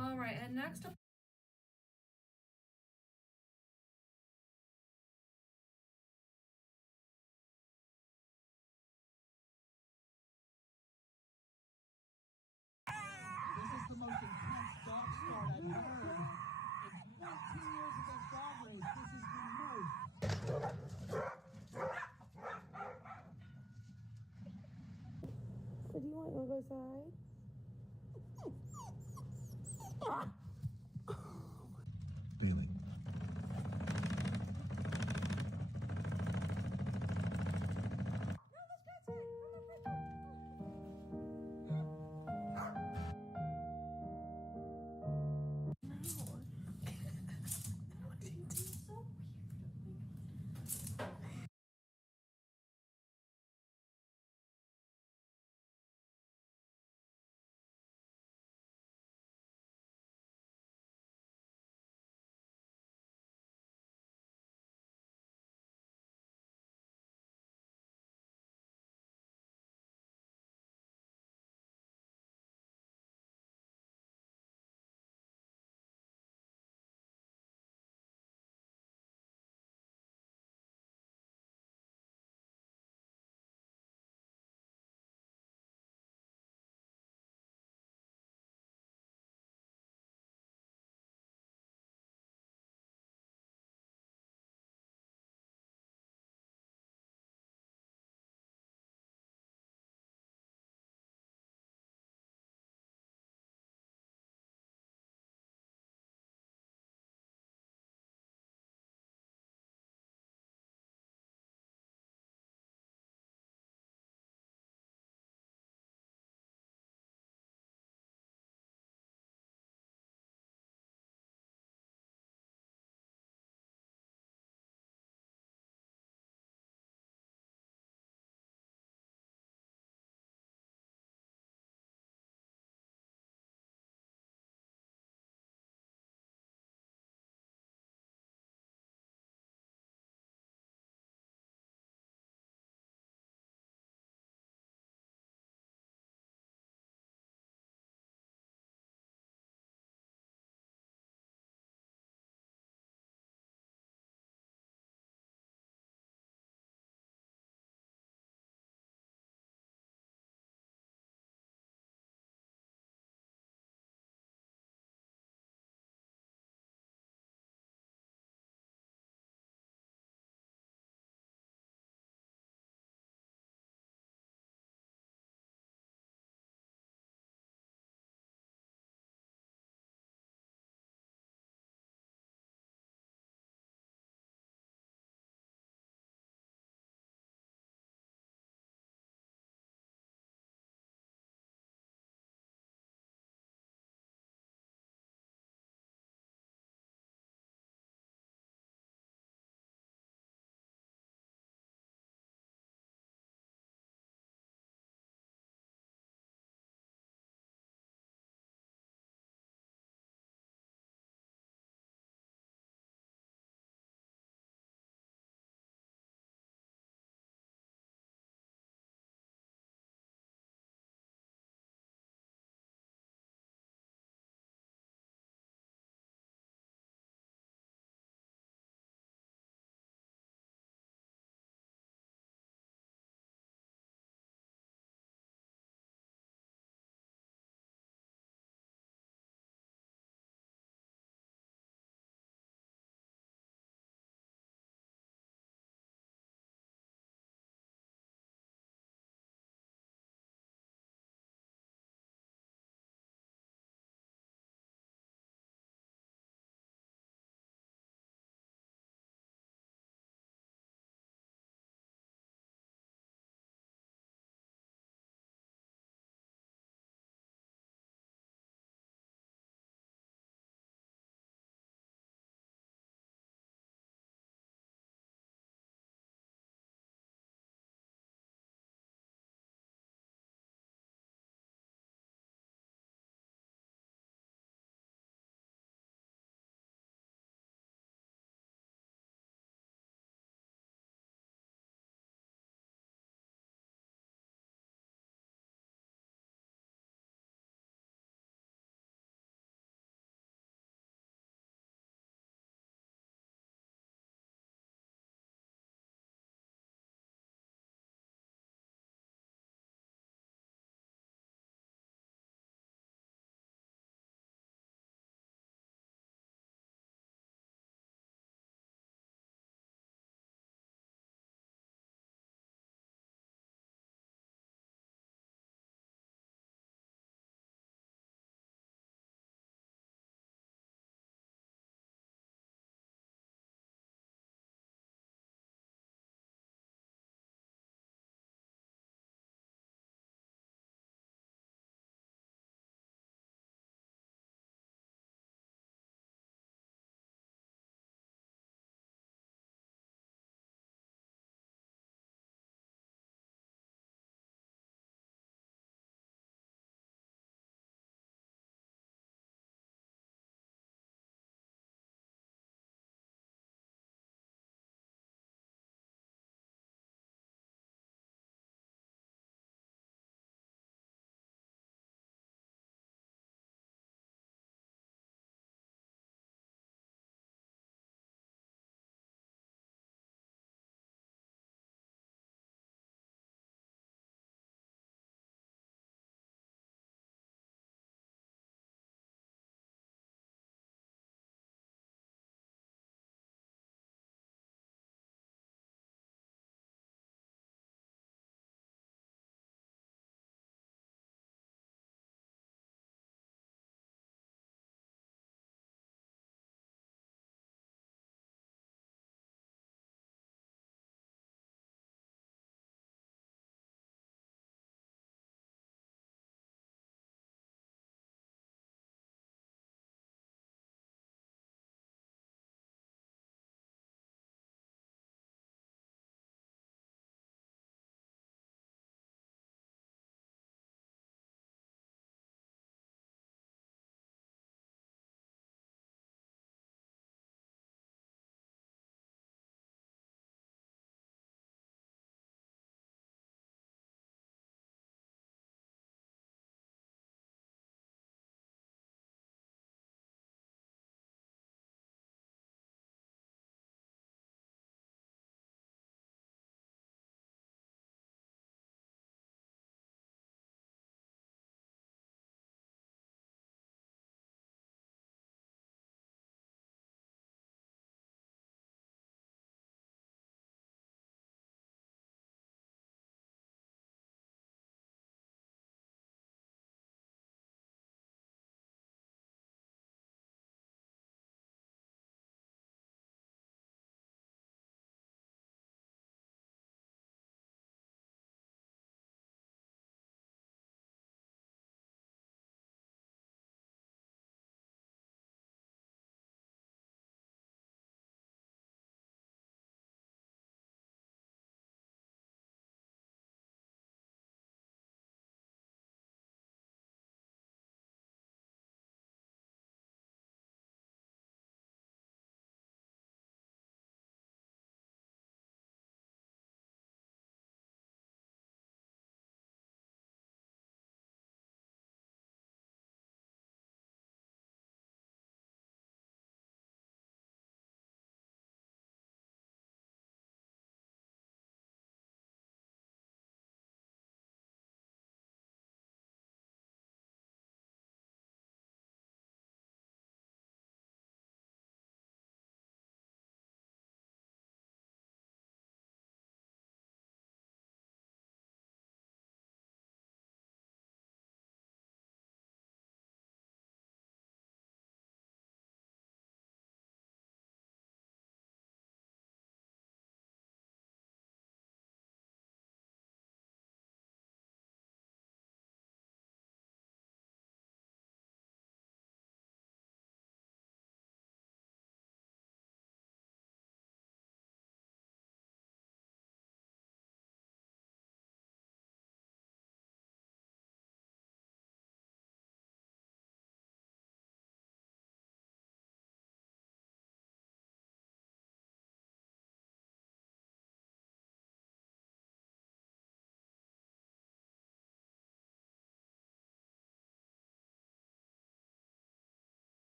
All right, and next up. This is the most intense dog start I've heard in 14 years of this dog race. This is the most. So do you want to go outside? Feeling.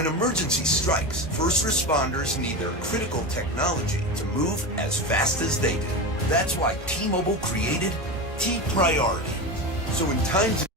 When emergency strikes, first responders need their critical technology to move as fast as they do. That's why T-Mobile created T-Priority. So in times of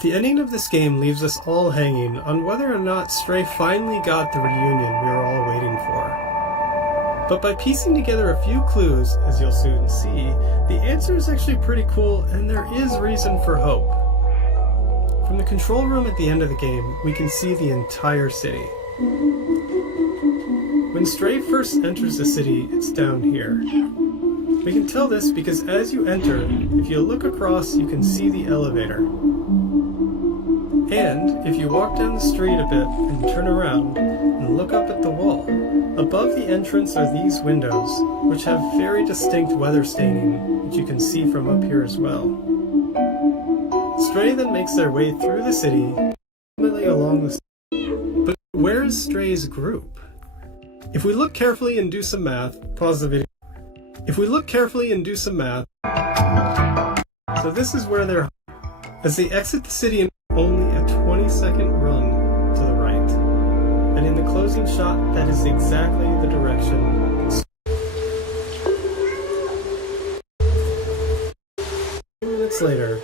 The ending of this game leaves us all hanging on whether or not Stray finally got the reunion we were all waiting for. But by piecing together a few clues, as you'll soon see, the answer is actually pretty cool and there is reason for hope. From the control room at the end of the game, we can see the entire city. When Stray first enters the city, it's down here. We can tell this because as you enter, if you look across, you can see the elevator. And if you walk down the street a bit and turn around and look up at the wall, above the entrance are these windows, which have very distinct weather staining, which you can see from up here as well. Stray then makes their way through the city, ultimately along the street. But where is Stray's group? If we look carefully and do some math, pause the video. If we look carefully and do some math, so this is where they're as they exit the city in only a 20-second run to the right. And in the closing shot, that is exactly the direction. 2 minutes later,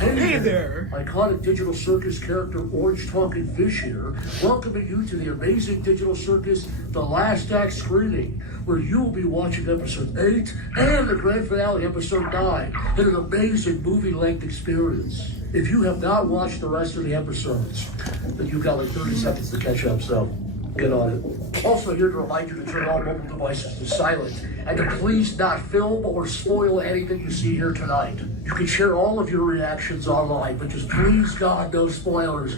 Hey there! Iconic Digital Circus character Orange Talking Fish here, welcoming you to the amazing Digital Circus The Last Act screening, where you will be watching episode 8 and the grand finale episode 9 in an amazing movie-length experience. If you have not watched the rest of the episodes, then you've got like 30 seconds to catch up, so get on it. Also here to remind you to turn all mobile devices to silent and to please not film or spoil anything you see here tonight. You can share all of your reactions online, but just please God, no spoilers.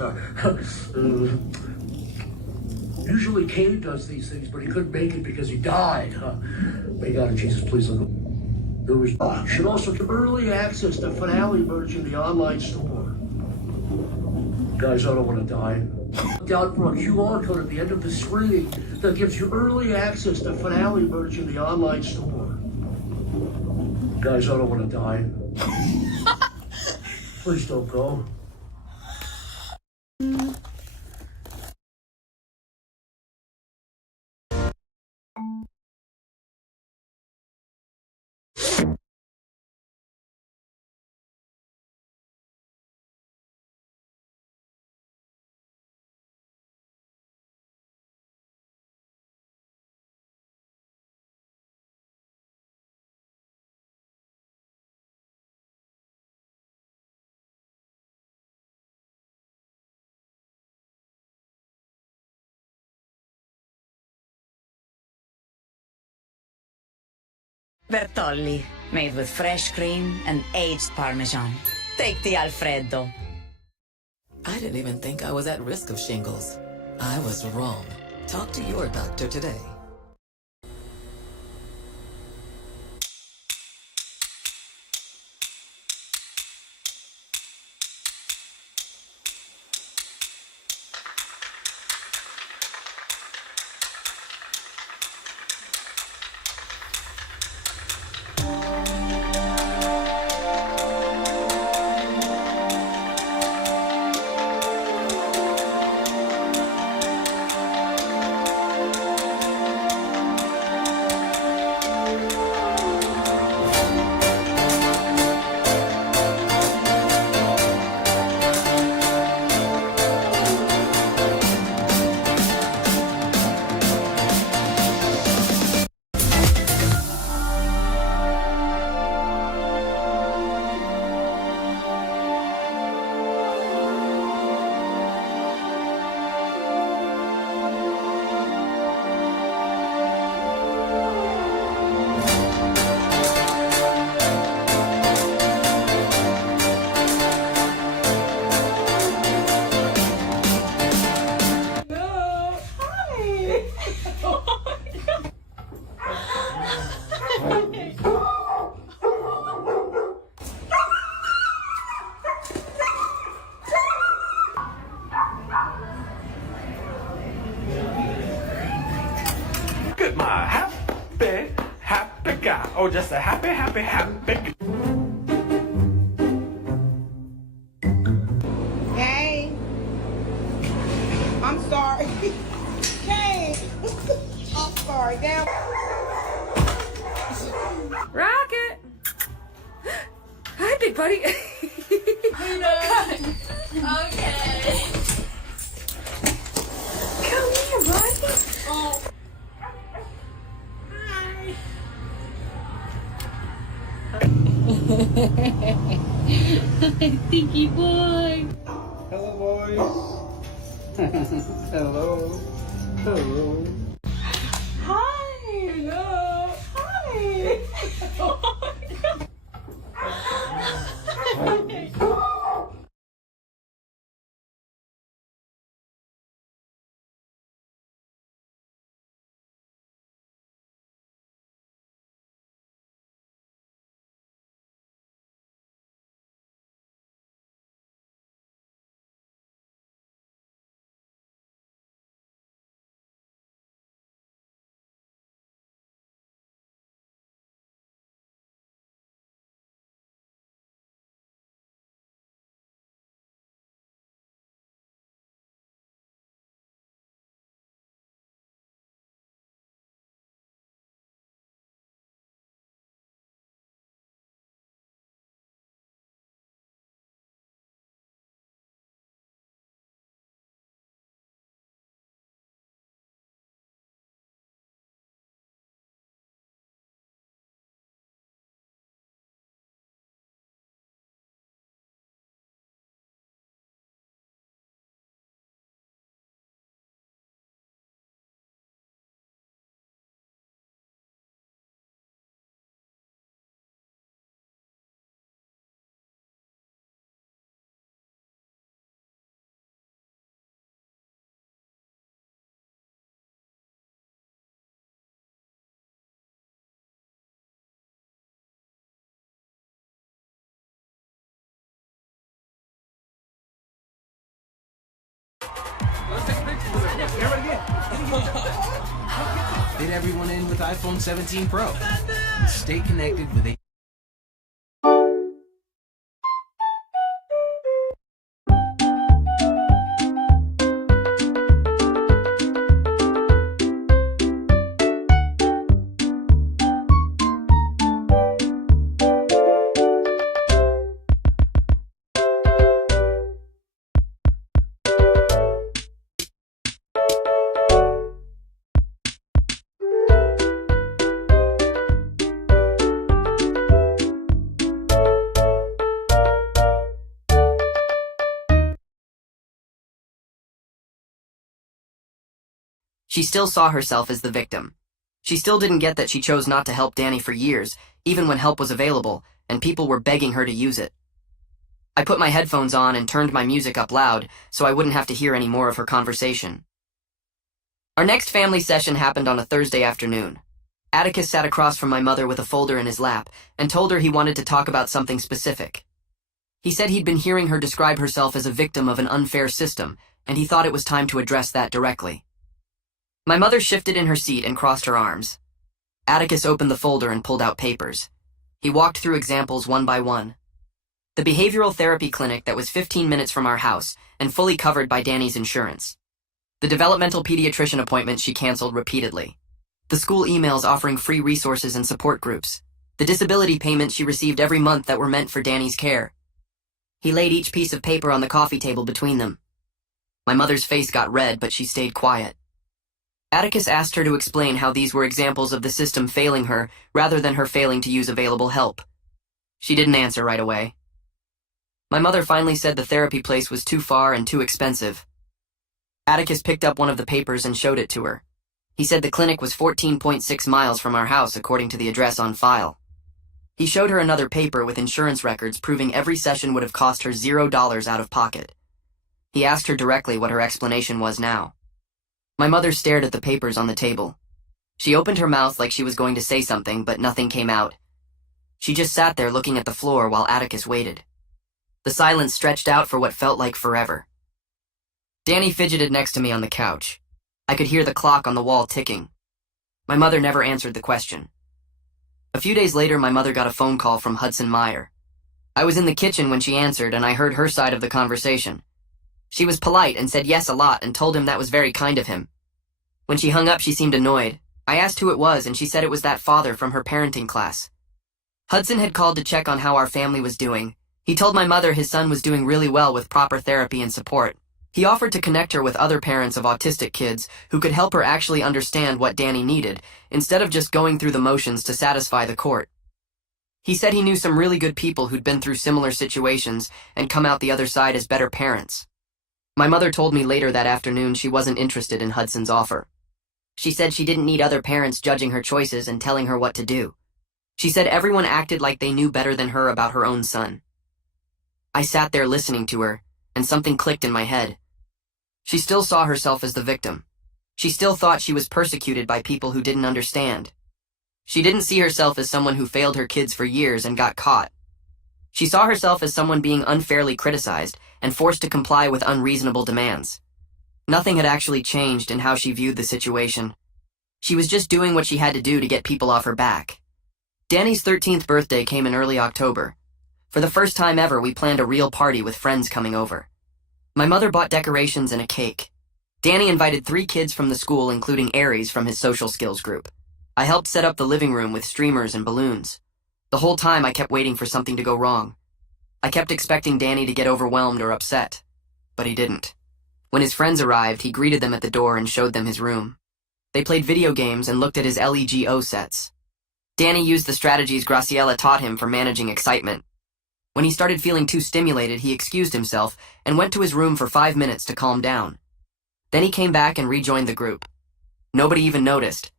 Usually Kane does these things, but he couldn't make it because he died. May God and Jesus please look. You should also get early access to finale merch in the online store. Guys, I don't want to die. Down for a QR code at the end of the screening that gives you early access to finale merch in the online store. Guys, I don't want to die. Please don't go. Bertolli, made with fresh cream and aged Parmesan. Take the Alfredo. I didn't even think I was at risk of shingles. I was wrong. Talk to your doctor today. Look at my happy guy. Oh, just a happy. Hey, I'm sorry. Hey, I'm sorry. Now, Rocket! Hi, big buddy. Okay. Come here, buddy. Oh. Stinky boy. Hello, boys. Hello. Hello. hi, love. Hi. Fit everyone in with iPhone 17 Pro. Stay connected with She still saw herself as the victim. She still didn't get that she chose not to help Danny for years, even when help was available, and people were begging her to use it. I put my headphones on and turned my music up loud so I wouldn't have to hear any more of her conversation. Our next family session happened on a Thursday afternoon. Atticus sat across from my mother with a folder in his lap and told her he wanted to talk about something specific. He said he'd been hearing her describe herself as a victim of an unfair system, and he thought it was time to address that directly. My mother shifted in her seat and crossed her arms. Atticus opened the folder and pulled out papers. He walked through examples one by one. The behavioral therapy clinic that was 15 minutes from our house and fully covered by Danny's insurance. The developmental pediatrician appointment she canceled repeatedly. The school emails offering free resources and support groups. The disability payments she received every month that were meant for Danny's care. He laid each piece of paper on the coffee table between them. My mother's face got red, but she stayed quiet. Atticus asked her to explain how these were examples of the system failing her rather than her failing to use available help. She didn't answer right away. My mother finally said the therapy place was too far and too expensive. Atticus picked up one of the papers and showed it to her. He said the clinic was 14.6 miles from our house according to the address on file. He showed her another paper with insurance records proving every session would have cost her $0 out of pocket. He asked her directly what her explanation was now. My mother stared at the papers on the table. She opened her mouth like she was going to say something, but nothing came out. She just sat there looking at the floor while Atticus waited. The silence stretched out for what felt like forever. Danny fidgeted next to me on the couch. I could hear the clock on the wall ticking. My mother never answered the question. A few days later, my mother got a phone call from Hudson Meyer. I was in the kitchen when she answered, and I heard her side of the conversation. She was polite and said yes a lot and told him that was very kind of him. When she hung up, she seemed annoyed. I asked who it was, and she said it was that father from her parenting class. Hudson had called to check on how our family was doing. He told my mother his son was doing really well with proper therapy and support. He offered to connect her with other parents of autistic kids who could help her actually understand what Danny needed, instead of just going through the motions to satisfy the court. He said he knew some really good people who'd been through similar situations and come out the other side as better parents. My mother told me later that afternoon she wasn't interested in Hudson's offer. She said she didn't need other parents judging her choices and telling her what to do. She said everyone acted like they knew better than her about her own son. I sat there listening to her, and something clicked in my head. She still saw herself as the victim. She still thought she was persecuted by people who didn't understand. She didn't see herself as someone who failed her kids for years and got caught. She saw herself as someone being unfairly criticized and forced to comply with unreasonable demands. Nothing had actually changed in how she viewed the situation. She was just doing what she had to do to get people off her back. Danny's 13th birthday came in early October. For the first time ever, we planned a real party with friends coming over. My mother bought decorations and a cake. Danny invited 3 kids from the school, including Aries from his social skills group. I helped set up the living room with streamers and balloons. The whole time I kept waiting for something to go wrong. I kept expecting Danny to get overwhelmed or upset, but he didn't. When his friends arrived, he greeted them at the door and showed them his room. They played video games and looked at his LEGO sets. Danny used the strategies Graciela taught him for managing excitement. When he started feeling too stimulated, he excused himself and went to his room for 5 minutes to calm down. Then he came back and rejoined the group. Nobody even noticed.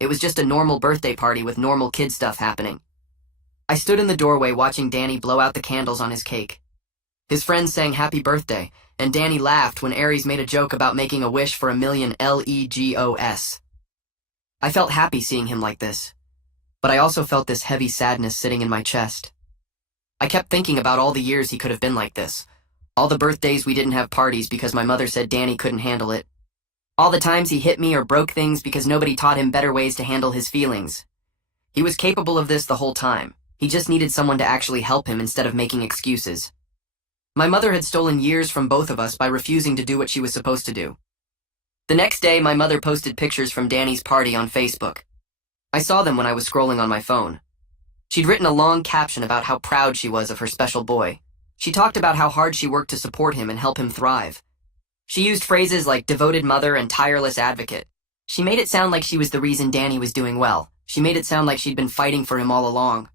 It was just a normal birthday party with normal kid stuff happening. I stood in the doorway watching Danny blow out the candles on his cake. His friends sang happy birthday, and Danny laughed when Aries made a joke about making a wish for 1,000,000 LEGOS. I felt happy seeing him like this, but I also felt this heavy sadness sitting in my chest. I kept thinking about all the years he could have been like this, all the birthdays we didn't have parties because my mother said Danny couldn't handle it, All the times he hit me or broke things because nobody taught him better ways to handle his feelings. He was capable of this the whole time. He just needed someone to actually help him instead of making excuses. My mother had stolen years from both of us by refusing to do what she was supposed to do. The next day, my mother posted pictures from Danny's party on Facebook. I saw them when I was scrolling on my phone. She'd written a long caption about how proud she was of her special boy. She talked about how hard she worked to support him and help him thrive. She used phrases like devoted mother and tireless advocate. She made it sound like she was the reason Danny was doing well. She made it sound like she'd been fighting for him all along.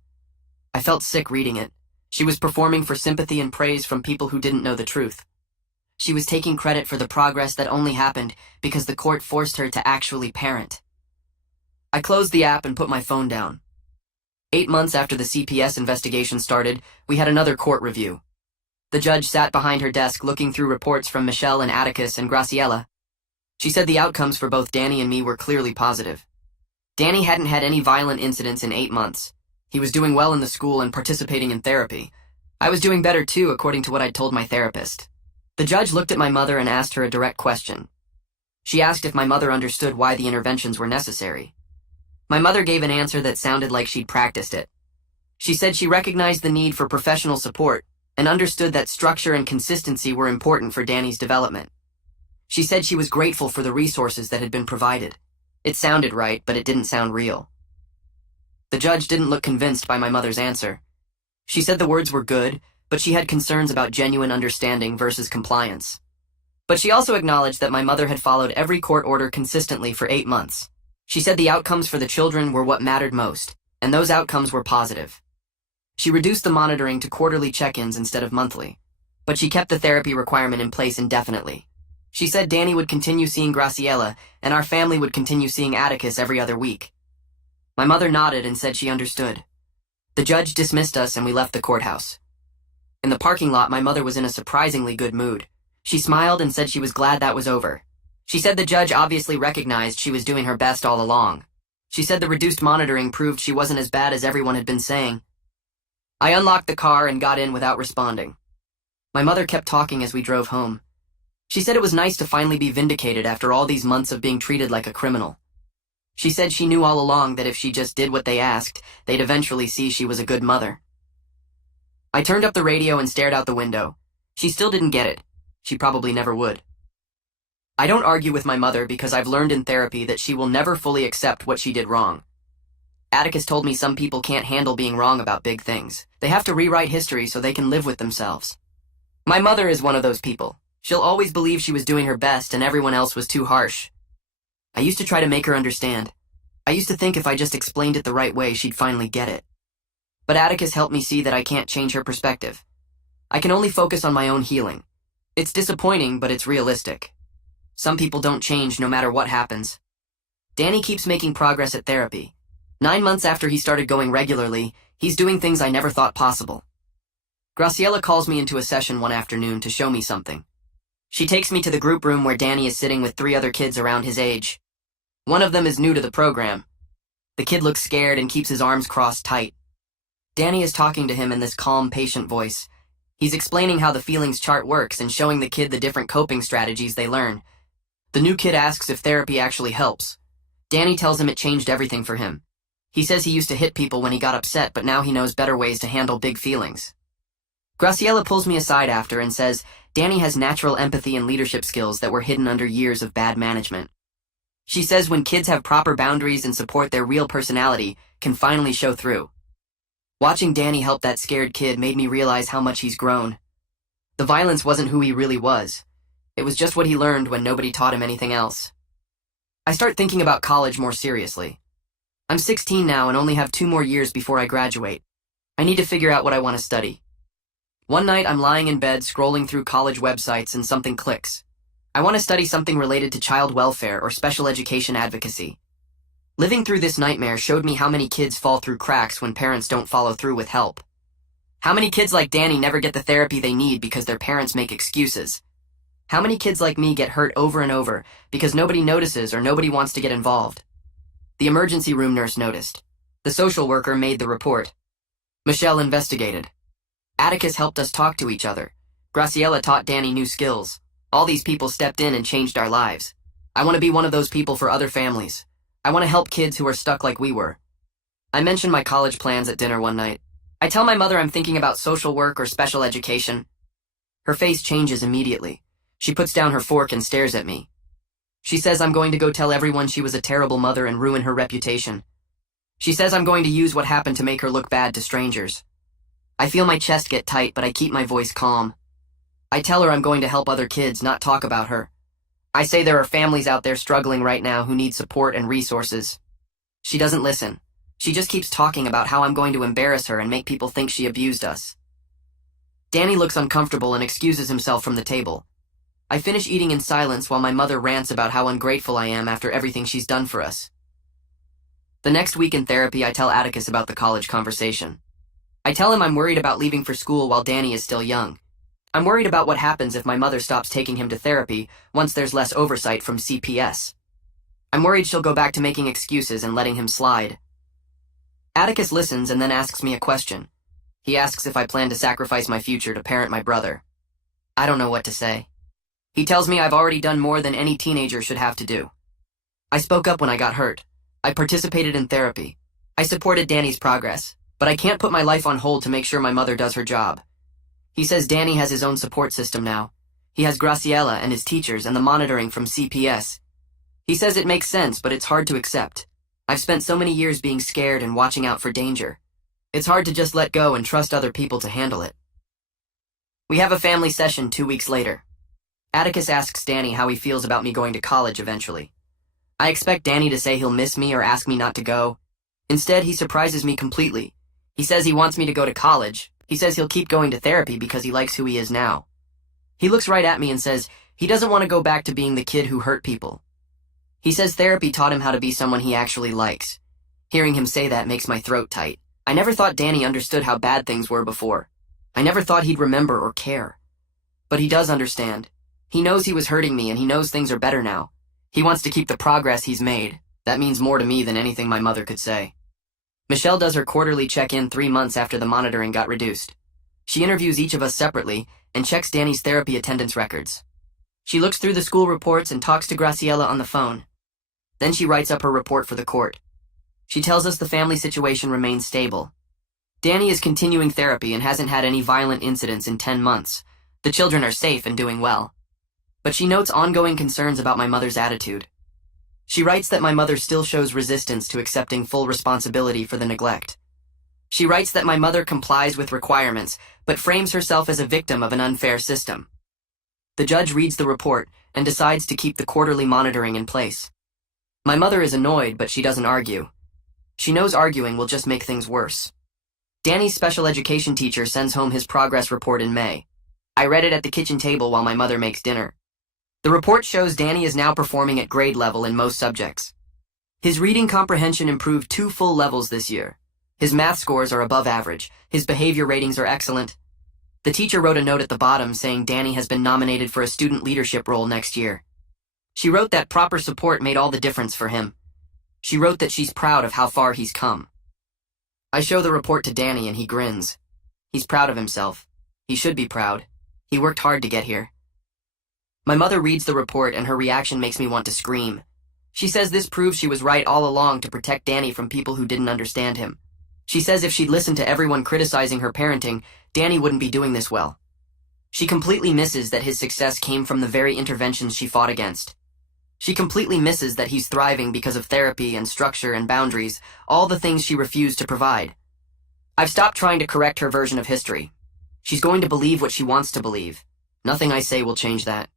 I felt sick reading it. She was performing for sympathy and praise from people who didn't know the truth. She was taking credit for the progress that only happened because the court forced her to actually parent. I closed the app and put my phone down. 8 months after the CPS investigation started, we had another court review. The judge sat behind her desk looking through reports from Michelle and Atticus and Graciela. She said the outcomes for both Danny and me were clearly positive. Danny hadn't had any violent incidents in 8 months. He was doing well in the school and participating in therapy. I was doing better too, according to what I'd told my therapist. The judge looked at my mother and asked her a direct question. She asked if my mother understood why the interventions were necessary. My mother gave an answer that sounded like she'd practiced it. She said she recognized the need for professional support and understood that structure and consistency were important for Danny's development. She said she was grateful for the resources that had been provided. It sounded right, but it didn't sound real. The judge didn't look convinced by my mother's answer. She said the words were good, but she had concerns about genuine understanding versus compliance. But she also acknowledged that my mother had followed every court order consistently for 8 months. She said the outcomes for the children were what mattered most, and those outcomes were positive. She reduced the monitoring to quarterly check-ins instead of monthly, but she kept the therapy requirement in place indefinitely. She said Danny would continue seeing Graciela, and our family would continue seeing Atticus every other week. My mother nodded and said she understood. The judge dismissed us and we left the courthouse. In the parking lot, my mother was in a surprisingly good mood. She smiled and said she was glad that was over. She said the judge obviously recognized she was doing her best all along. She said the reduced monitoring proved she wasn't as bad as everyone had been saying. I unlocked the car and got in without responding. My mother kept talking as we drove home. She said it was nice to finally be vindicated after all these months of being treated like a criminal. She said she knew all along that if she just did what they asked, they'd eventually see she was a good mother. I turned up the radio and stared out the window. She still didn't get it. She probably never would. I don't argue with my mother because I've learned in therapy that she will never fully accept what she did wrong. Atticus told me some people can't handle being wrong about big things. They have to rewrite history so they can live with themselves. My mother is one of those people. She'll always believe she was doing her best and everyone else was too harsh. I used to try to make her understand. I used to think if I just explained it the right way, she'd finally get it. But Atticus helped me see that I can't change her perspective. I can only focus on my own healing. It's disappointing, but it's realistic. Some people don't change no matter what happens. Danny keeps making progress at therapy. 9 months after he started going regularly, he's doing things I never thought possible. Graciela calls me into a session one afternoon to show me something. She takes me to the group room where Danny is sitting with 3 other kids around his age. One of them is new to the program. The kid looks scared and keeps his arms crossed tight. Danny is talking to him in this calm, patient voice. He's explaining how the feelings chart works and showing the kid the different coping strategies they learn. The new kid asks if therapy actually helps. Danny tells him it changed everything for him. He says he used to hit people when he got upset, but now he knows better ways to handle big feelings. Graciela pulls me aside after and says Danny has natural empathy and leadership skills that were hidden under years of bad management. She says when kids have proper boundaries and support, their real personality can finally show through. Watching Danny help that scared kid made me realize how much he's grown. The violence wasn't who he really was. It was just what he learned when nobody taught him anything else. I start thinking about college more seriously. I'm 16 now and only have 2 more years before I graduate. I need to figure out what I want to study. One night I'm lying in bed scrolling through college websites and something clicks. I want to study something related to child welfare or special education advocacy. Living through this nightmare showed me how many kids fall through cracks when parents don't follow through with help. How many kids like Danny never get the therapy they need because their parents make excuses? How many kids like me get hurt over and over because nobody notices or nobody wants to get involved? The emergency room nurse noticed. The social worker made the report. Michelle investigated. Atticus helped us talk to each other. Graciela taught Danny new skills. All these people stepped in and changed our lives. I want to be one of those people for other families. I want to help kids who are stuck like we were. I mentioned my college plans at dinner one night. I tell my mother I'm thinking about social work or special education. Her face changes immediately. She puts down her fork and stares at me. She says I'm going to go tell everyone she was a terrible mother and ruin her reputation. She says I'm going to use what happened to make her look bad to strangers. I feel my chest get tight, but I keep my voice calm. I tell her I'm going to help other kids, not talk about her. I say there are families out there struggling right now who need support and resources. She doesn't listen. She just keeps talking about how I'm going to embarrass her and make people think she abused us. Danny looks uncomfortable and excuses himself from the table. I finish eating in silence while my mother rants about how ungrateful I am after everything she's done for us. The next week in therapy, I tell Atticus about the college conversation. I tell him I'm worried about leaving for school while Danny is still young. I'm worried about what happens if my mother stops taking him to therapy once there's less oversight from CPS. I'm worried she'll go back to making excuses and letting him slide. Atticus listens and then asks me a question. He asks if I plan to sacrifice my future to parent my brother. I don't know what to say. He tells me I've already done more than any teenager should have to do. I spoke up when I got hurt. I participated in therapy. I supported Danny's progress, but I can't put my life on hold to make sure my mother does her job. He says Danny has his own support system now. He has Graciela and his teachers and the monitoring from CPS. He says it makes sense, but it's hard to accept. I've spent so many years being scared and watching out for danger. It's hard to just let go and trust other people to handle it. We have a family session 2 weeks later. Atticus asks Danny how he feels about me going to college eventually. I expect Danny to say he'll miss me or ask me not to go. Instead, he surprises me completely. He says he wants me to go to college. He says he'll keep going to therapy because he likes who he is now. He looks right at me and says he doesn't want to go back to being the kid who hurt people. He says therapy taught him how to be someone he actually likes. Hearing him say that makes my throat tight. I never thought Danny understood how bad things were before. I never thought he'd remember or care. But he does understand. He knows he was hurting me and he knows things are better now. He wants to keep the progress he's made. That means more to me than anything my mother could say. Michelle does her quarterly check-in 3 months after the monitoring got reduced. She interviews each of us separately and checks Danny's therapy attendance records. She looks through the school reports and talks to Graciela on the phone. Then she writes up her report for the court. She tells us the family situation remains stable. Danny is continuing therapy and hasn't had any violent incidents in 10 months. The children are safe and doing well. But she notes ongoing concerns about my mother's attitude. She writes that my mother still shows resistance to accepting full responsibility for the neglect. She writes that my mother complies with requirements, but frames herself as a victim of an unfair system. The judge reads the report and decides to keep the quarterly monitoring in place. My mother is annoyed, but she doesn't argue. She knows arguing will just make things worse. Danny's special education teacher sends home his progress report in May. I read it at the kitchen table while my mother makes dinner. The report shows Danny is now performing at grade level in most subjects. His reading comprehension improved 2 full levels this year. His math scores are above average. His behavior ratings are excellent. The teacher wrote a note at the bottom saying Danny has been nominated for a student leadership role next year. She wrote that proper support made all the difference for him. She wrote that she's proud of how far he's come. I show the report to Danny and he grins. He's proud of himself. He should be proud. He worked hard to get here. My mother reads the report and her reaction makes me want to scream. She says this proves she was right all along to protect Danny from people who didn't understand him. She says if she'd listened to everyone criticizing her parenting, Danny wouldn't be doing this well. She completely misses that his success came from the very interventions she fought against. She completely misses that he's thriving because of therapy and structure and boundaries, all the things she refused to provide. I've stopped trying to correct her version of history. She's going to believe what she wants to believe. Nothing I say will change that.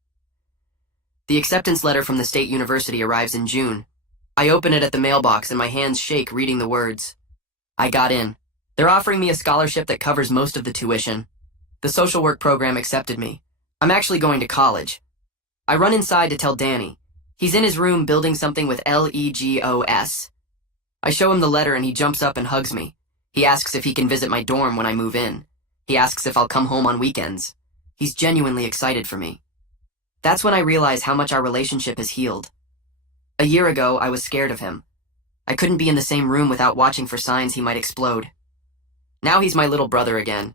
The acceptance letter from the state university arrives in June. I open it at the mailbox and my hands shake reading the words. I got in. They're offering me a scholarship that covers most of the tuition. The social work program accepted me. I'm actually going to college. I run inside to tell Danny. He's in his room building something with LEGOS. I show him the letter and he jumps up and hugs me. He asks if he can visit my dorm when I move in. He asks if I'll come home on weekends. He's genuinely excited for me. That's when I realize how much our relationship has healed. A year ago, I was scared of him. I couldn't be in the same room without watching for signs he might explode. Now he's my little brother again.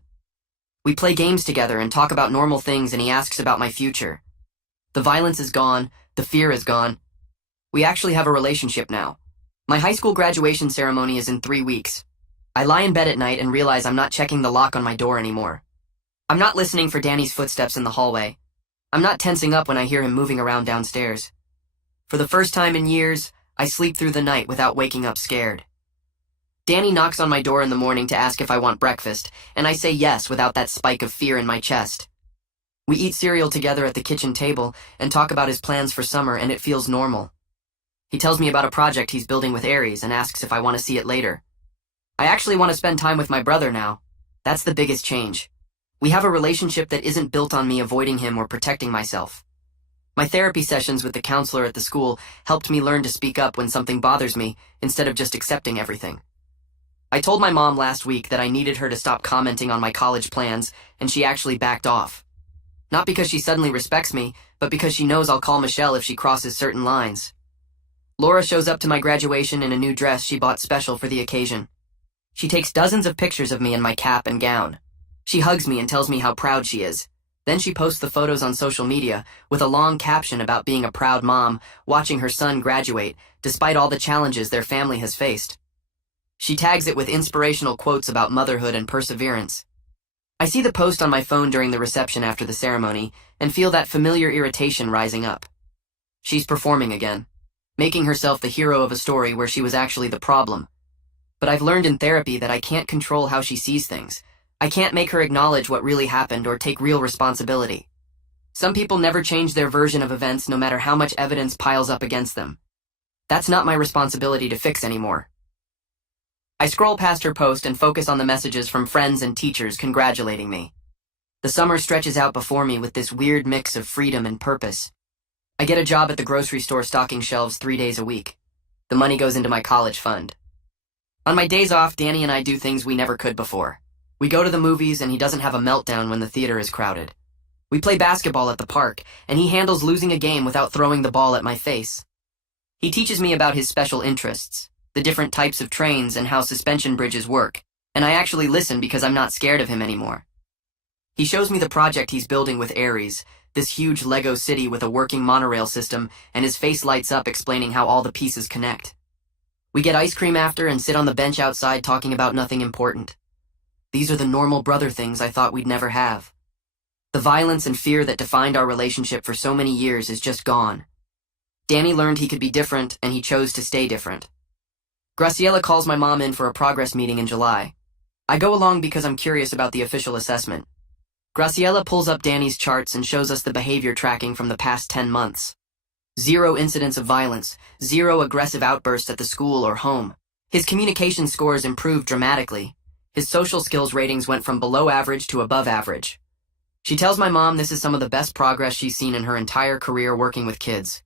We play games together and talk about normal things and he asks about my future. The violence is gone, the fear is gone, We actually have a relationship now. My high school graduation ceremony is in 3 weeks. I lie in bed at night and realize I'm not checking the lock on my door anymore. I'm not listening for Danny's footsteps in the hallway. I'm not tensing up when I hear him moving around downstairs. For the first time in years, I sleep through the night without waking up scared. Danny knocks on my door in the morning to ask if I want breakfast, and I say yes without that spike of fear in my chest. We eat cereal together at the kitchen table and talk about his plans for summer, and it feels normal. He tells me about a project he's building with Ares and asks if I want to see it later. I actually want to spend time with my brother now. That's the biggest change. We have a relationship that isn't built on me avoiding him or protecting myself. My therapy sessions with the counselor at the school helped me learn to speak up when something bothers me instead of just accepting everything. I told my mom last week that I needed her to stop commenting on my college plans, and she actually backed off. Not because she suddenly respects me, but because she knows I'll call Michelle if she crosses certain lines. Laura shows up to my graduation in a new dress she bought special for the occasion. She takes dozens of pictures of me in my cap and gown. She hugs me and tells me how proud she is. Then she posts the photos on social media with a long caption about being a proud mom watching her son graduate despite all the challenges their family has faced. She tags it with inspirational quotes about motherhood and perseverance. I see the post on my phone during the reception after the ceremony and feel that familiar irritation rising up. She's performing again, making herself the hero of a story where she was actually the problem. But I've learned in therapy that I can't control how she sees things. I can't make her acknowledge what really happened or take real responsibility. Some people never change their version of events no matter how much evidence piles up against them. That's not my responsibility to fix anymore. I scroll past her post and focus on the messages from friends and teachers congratulating me. The summer stretches out before me with this weird mix of freedom and purpose. I get a job at the grocery store stocking shelves 3 days a week. The money goes into my college fund. On my days off, Danny and I do things we never could before. We go to the movies and he doesn't have a meltdown when the theater is crowded. We play basketball at the park, and he handles losing a game without throwing the ball at my face. He teaches me about his special interests, the different types of trains and how suspension bridges work, and I actually listen because I'm not scared of him anymore. He shows me the project he's building with Ares, this huge Lego city with a working monorail system, and his face lights up explaining how all the pieces connect. We get ice cream after and sit on the bench outside talking about nothing important. These are the normal brother things I thought we'd never have. The violence and fear that defined our relationship for so many years is just gone. Danny learned he could be different, and he chose to stay different. Graciela calls my mom in for a progress meeting in July. I go along because I'm curious about the official assessment. Graciela pulls up Danny's charts and shows us the behavior tracking from the past 10 months. 0 incidents of violence, 0 aggressive outbursts at the school or home. His communication scores improved dramatically. His social skills ratings went from below average to above average. She tells my mom this is some of the best progress she's seen in her entire career working with kids.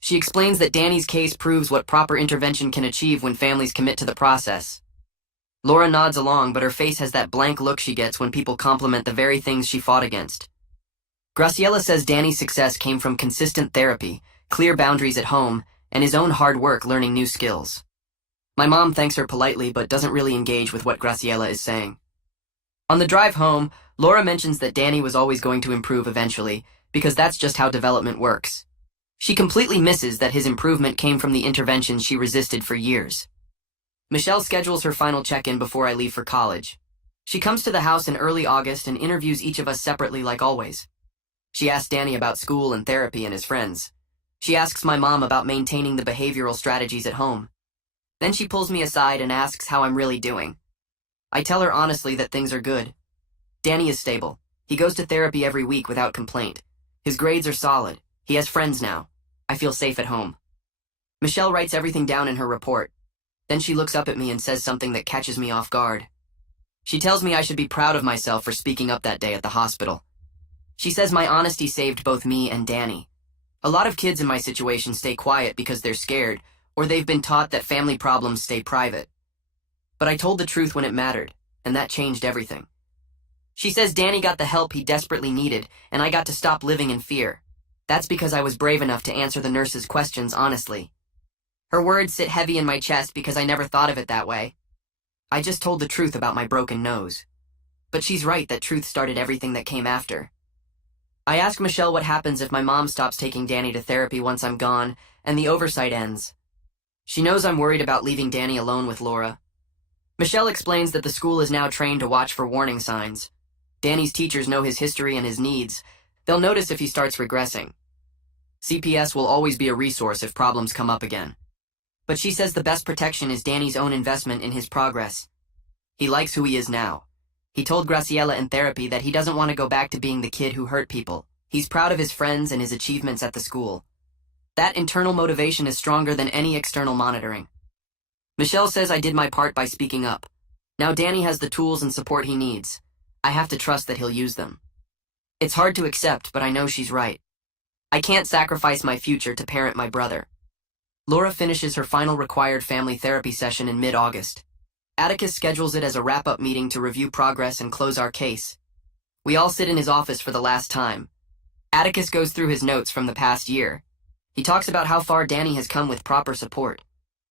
She explains that Danny's case proves what proper intervention can achieve when families commit to the process. Laura nods along, but her face has that blank look she gets when people compliment the very things she fought against. Graciela says Danny's success came from consistent therapy, clear boundaries at home, and his own hard work learning new skills. My mom thanks her politely but doesn't really engage with what Graciela is saying. On the drive home, Laura mentions that Danny was always going to improve eventually, because that's just how development works. She completely misses that his improvement came from the interventions she resisted for years. Michelle schedules her final check-in before I leave for college. She comes to the house in early August and interviews each of us separately like always. She asks Danny about school and therapy and his friends. She asks my mom about maintaining the behavioral strategies at home. Then she pulls me aside and asks how I'm really doing. I tell her honestly that things are good. Danny is stable. He goes to therapy every week without complaint. His grades are solid. He has friends now. I feel safe at home. Michelle writes everything down in her report. Then she looks up at me and says something that catches me off guard. She tells me I should be proud of myself for speaking up that day at the hospital. She says my honesty saved both me and Danny. A lot of kids in my situation stay quiet because they're scared, or they've been taught that family problems stay private. But I told the truth when it mattered, and that changed everything. She says Danny got the help he desperately needed, and I got to stop living in fear. That's because I was brave enough to answer the nurse's questions honestly. Her words sit heavy in my chest because I never thought of it that way. I just told the truth about my broken nose. But she's right that truth started everything that came after. I ask Michelle what happens if my mom stops taking Danny to therapy once I'm gone, and the oversight ends. She knows I'm worried about leaving Danny alone with Laura. Michelle explains that the school is now trained to watch for warning signs. Danny's teachers know his history and his needs. They'll notice if he starts regressing. CPS will always be a resource if problems come up again. But she says the best protection is Danny's own investment in his progress. He likes who he is now. He told Graciela in therapy that he doesn't want to go back to being the kid who hurt people. He's proud of his friends and his achievements at the school. That internal motivation is stronger than any external monitoring. Michelle says I did my part by speaking up. Now Danny has the tools and support he needs. I have to trust that he'll use them. It's hard to accept, but I know she's right. I can't sacrifice my future to parent my brother. Laura finishes her final required family therapy session in mid-August. Atticus schedules it as a wrap-up meeting to review progress and close our case. We all sit in his office for the last time. Atticus goes through his notes from the past year. He talks about how far Danny has come with proper support.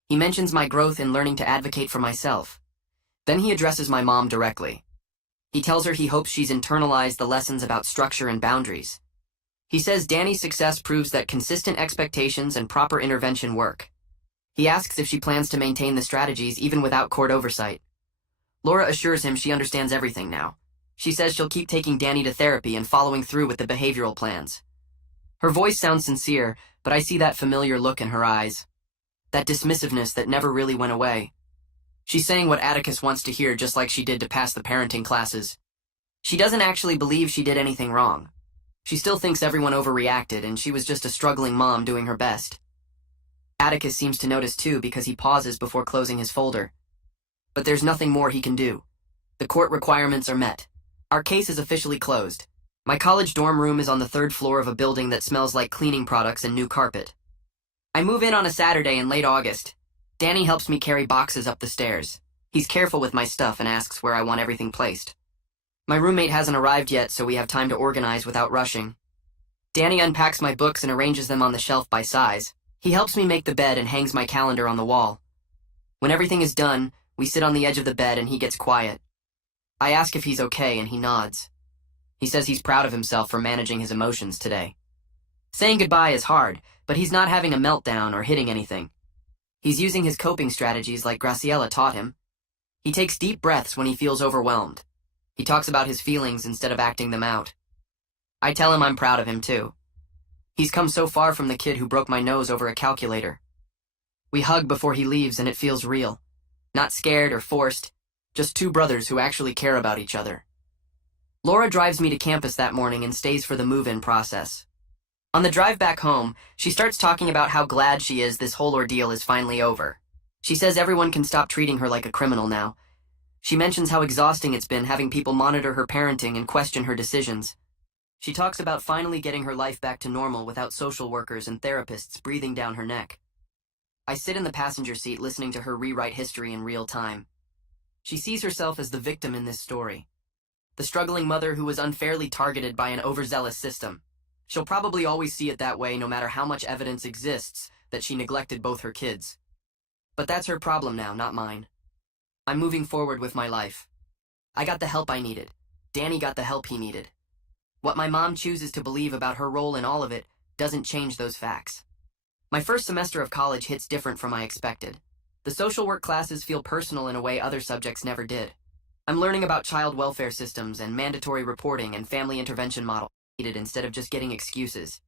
He mentions my growth in learning to advocate for myself. Then he addresses my mom directly. He tells her he hopes she's internalized the lessons about structure and boundaries. He says Danny's success proves that consistent expectations and proper intervention work. He asks if she plans to maintain the strategies even without court oversight. Laura assures him she understands everything now. She says she'll keep taking Danny to therapy and following through with the behavioral plans. Her voice sounds sincere, but I see that familiar look in her eyes. That dismissiveness that never really went away. She's saying what Atticus wants to hear just like she did to pass the parenting classes. She doesn't actually believe she did anything wrong. She still thinks everyone overreacted and she was just a struggling mom doing her best. Atticus seems to notice too because he pauses before closing his folder. But there's nothing more he can do. The court requirements are met. Our case is officially closed. My college dorm room is on the 3rd floor of a building that smells like cleaning products and new carpet. I move in on a Saturday in late August. Danny helps me carry boxes up the stairs. He's careful with my stuff and asks where I want everything placed. My roommate hasn't arrived yet, so we have time to organize without rushing. Danny unpacks my books and arranges them on the shelf by size. He helps me make the bed and hangs my calendar on the wall. When everything is done, we sit on the edge of the bed and he gets quiet. I ask if he's okay and he nods. He says he's proud of himself for managing his emotions today. Saying goodbye is hard, but he's not having a meltdown or hitting anything. He's using his coping strategies like Graciela taught him. He takes deep breaths when he feels overwhelmed. He talks about his feelings instead of acting them out. I tell him I'm proud of him too. He's come so far from the kid who broke my nose over a calculator. We hug before he leaves and it feels real. Not scared or forced, just two brothers who actually care about each other. Laura drives me to campus that morning and stays for the move-in process. On the drive back home, she starts talking about how glad she is this whole ordeal is finally over. She says everyone can stop treating her like a criminal now. She mentions how exhausting it's been having people monitor her parenting and question her decisions. She talks about finally getting her life back to normal without social workers and therapists breathing down her neck. I sit in the passenger seat listening to her rewrite history in real time. She sees herself as the victim in this story. The struggling mother who was unfairly targeted by an overzealous system. She'll probably always see it that way no matter how much evidence exists that she neglected both her kids. But that's her problem now, not mine. I'm moving forward with my life. I got the help I needed. Danny got the help he needed. What my mom chooses to believe about her role in all of it doesn't change those facts. My first semester of college hits different from I expected. The social work classes feel personal in a way other subjects never did. I'm learning about child welfare systems and mandatory reporting and family intervention models needed instead of just getting excuses.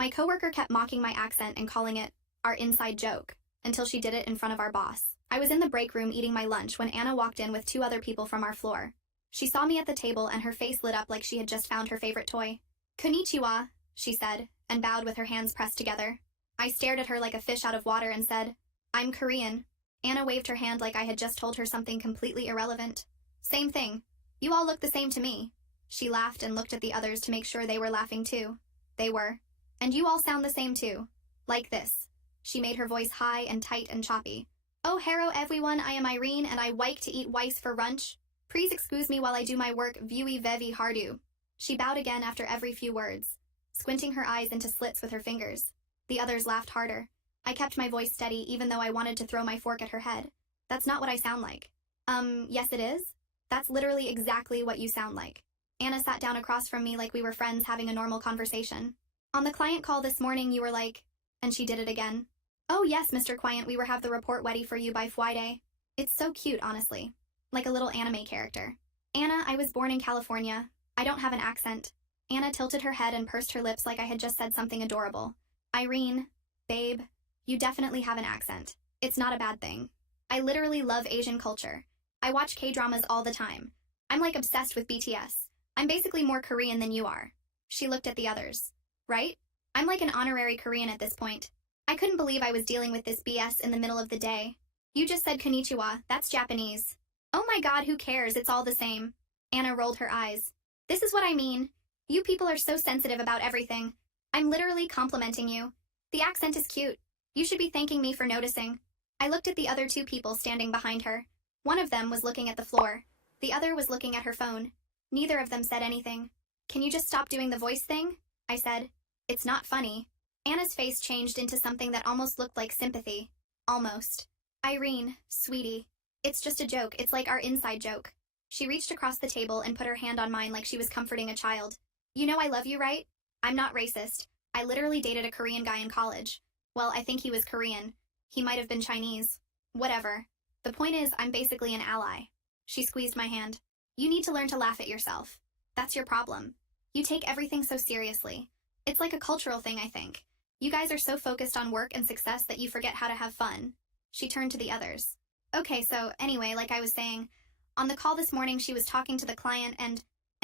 My coworker kept mocking my accent and calling it our inside joke until she did it in front of our boss. I was in the break room eating my lunch when Anna walked in with 2 other people from our floor. She saw me at the table and her face lit up like she had just found her favorite toy. "Konnichiwa," she said, and bowed with her hands pressed together. I stared at her like a fish out of water and said, "I'm Korean." Anna waved her hand like I had just told her something completely irrelevant. "Same thing. You all look the same to me." She laughed and looked at the others to make sure they were laughing too. They were. "And you all sound the same too. Like this." She made her voice high and tight and choppy. "Oh, hello everyone, I am Irene and I like to eat rice for lunch. Please excuse me while I do my work very hardu." She bowed again after every few words, squinting her eyes into slits with her fingers. The others laughed harder. I kept my voice steady even though I wanted to throw my fork at her head. "That's not what I sound like." Yes it is. That's literally exactly what you sound like." Anna sat down across from me like we were friends having a normal conversation. "On the client call this morning you were like," and she did it again. "Oh yes, Mr. Client, we will have the report ready for you by Friday." It's so cute, honestly. Like a little anime character. "Anna, I was born in California. I don't have an accent." Anna tilted her head and pursed her lips like I had just said something adorable. "Irene, babe, you definitely have an accent. It's not a bad thing. I literally love Asian culture. I watch K-dramas all the time. I'm like obsessed with BTS. I'm basically more Korean than you are." She looked at the others. "Right? I'm like an honorary Korean at this point. I couldn't believe I was dealing with this BS in the middle of the day. You just said konnichiwa, that's Japanese." "Oh my god, who cares, it's all the same." Anna rolled her eyes. "This is what I mean. You people are so sensitive about everything. I'm literally complimenting you. The accent is cute. You should be thanking me for noticing." I looked at the other 2 people standing behind her. One of them was looking at the floor. The other was looking at her phone. Neither of them said anything. "Can you just stop doing the voice thing?" I said. "It's not funny." Anna's face changed into something that almost looked like sympathy. Almost. "Irene, sweetie. It's just a joke. It's like our inside joke." She reached across the table and put her hand on mine like she was comforting a child. "You know I love you, right? I'm not racist. I literally dated a Korean guy in college. Well, I think he was Korean. He might have been Chinese. Whatever. The point is, I'm basically an ally." She squeezed my hand. "You need to learn to laugh at yourself. That's your problem. You take everything so seriously. It's like a cultural thing, I think. You guys are so focused on work and success that you forget how to have fun." She turned to the others. "Okay, so anyway, like I was saying, on the call this morning she was talking to the client and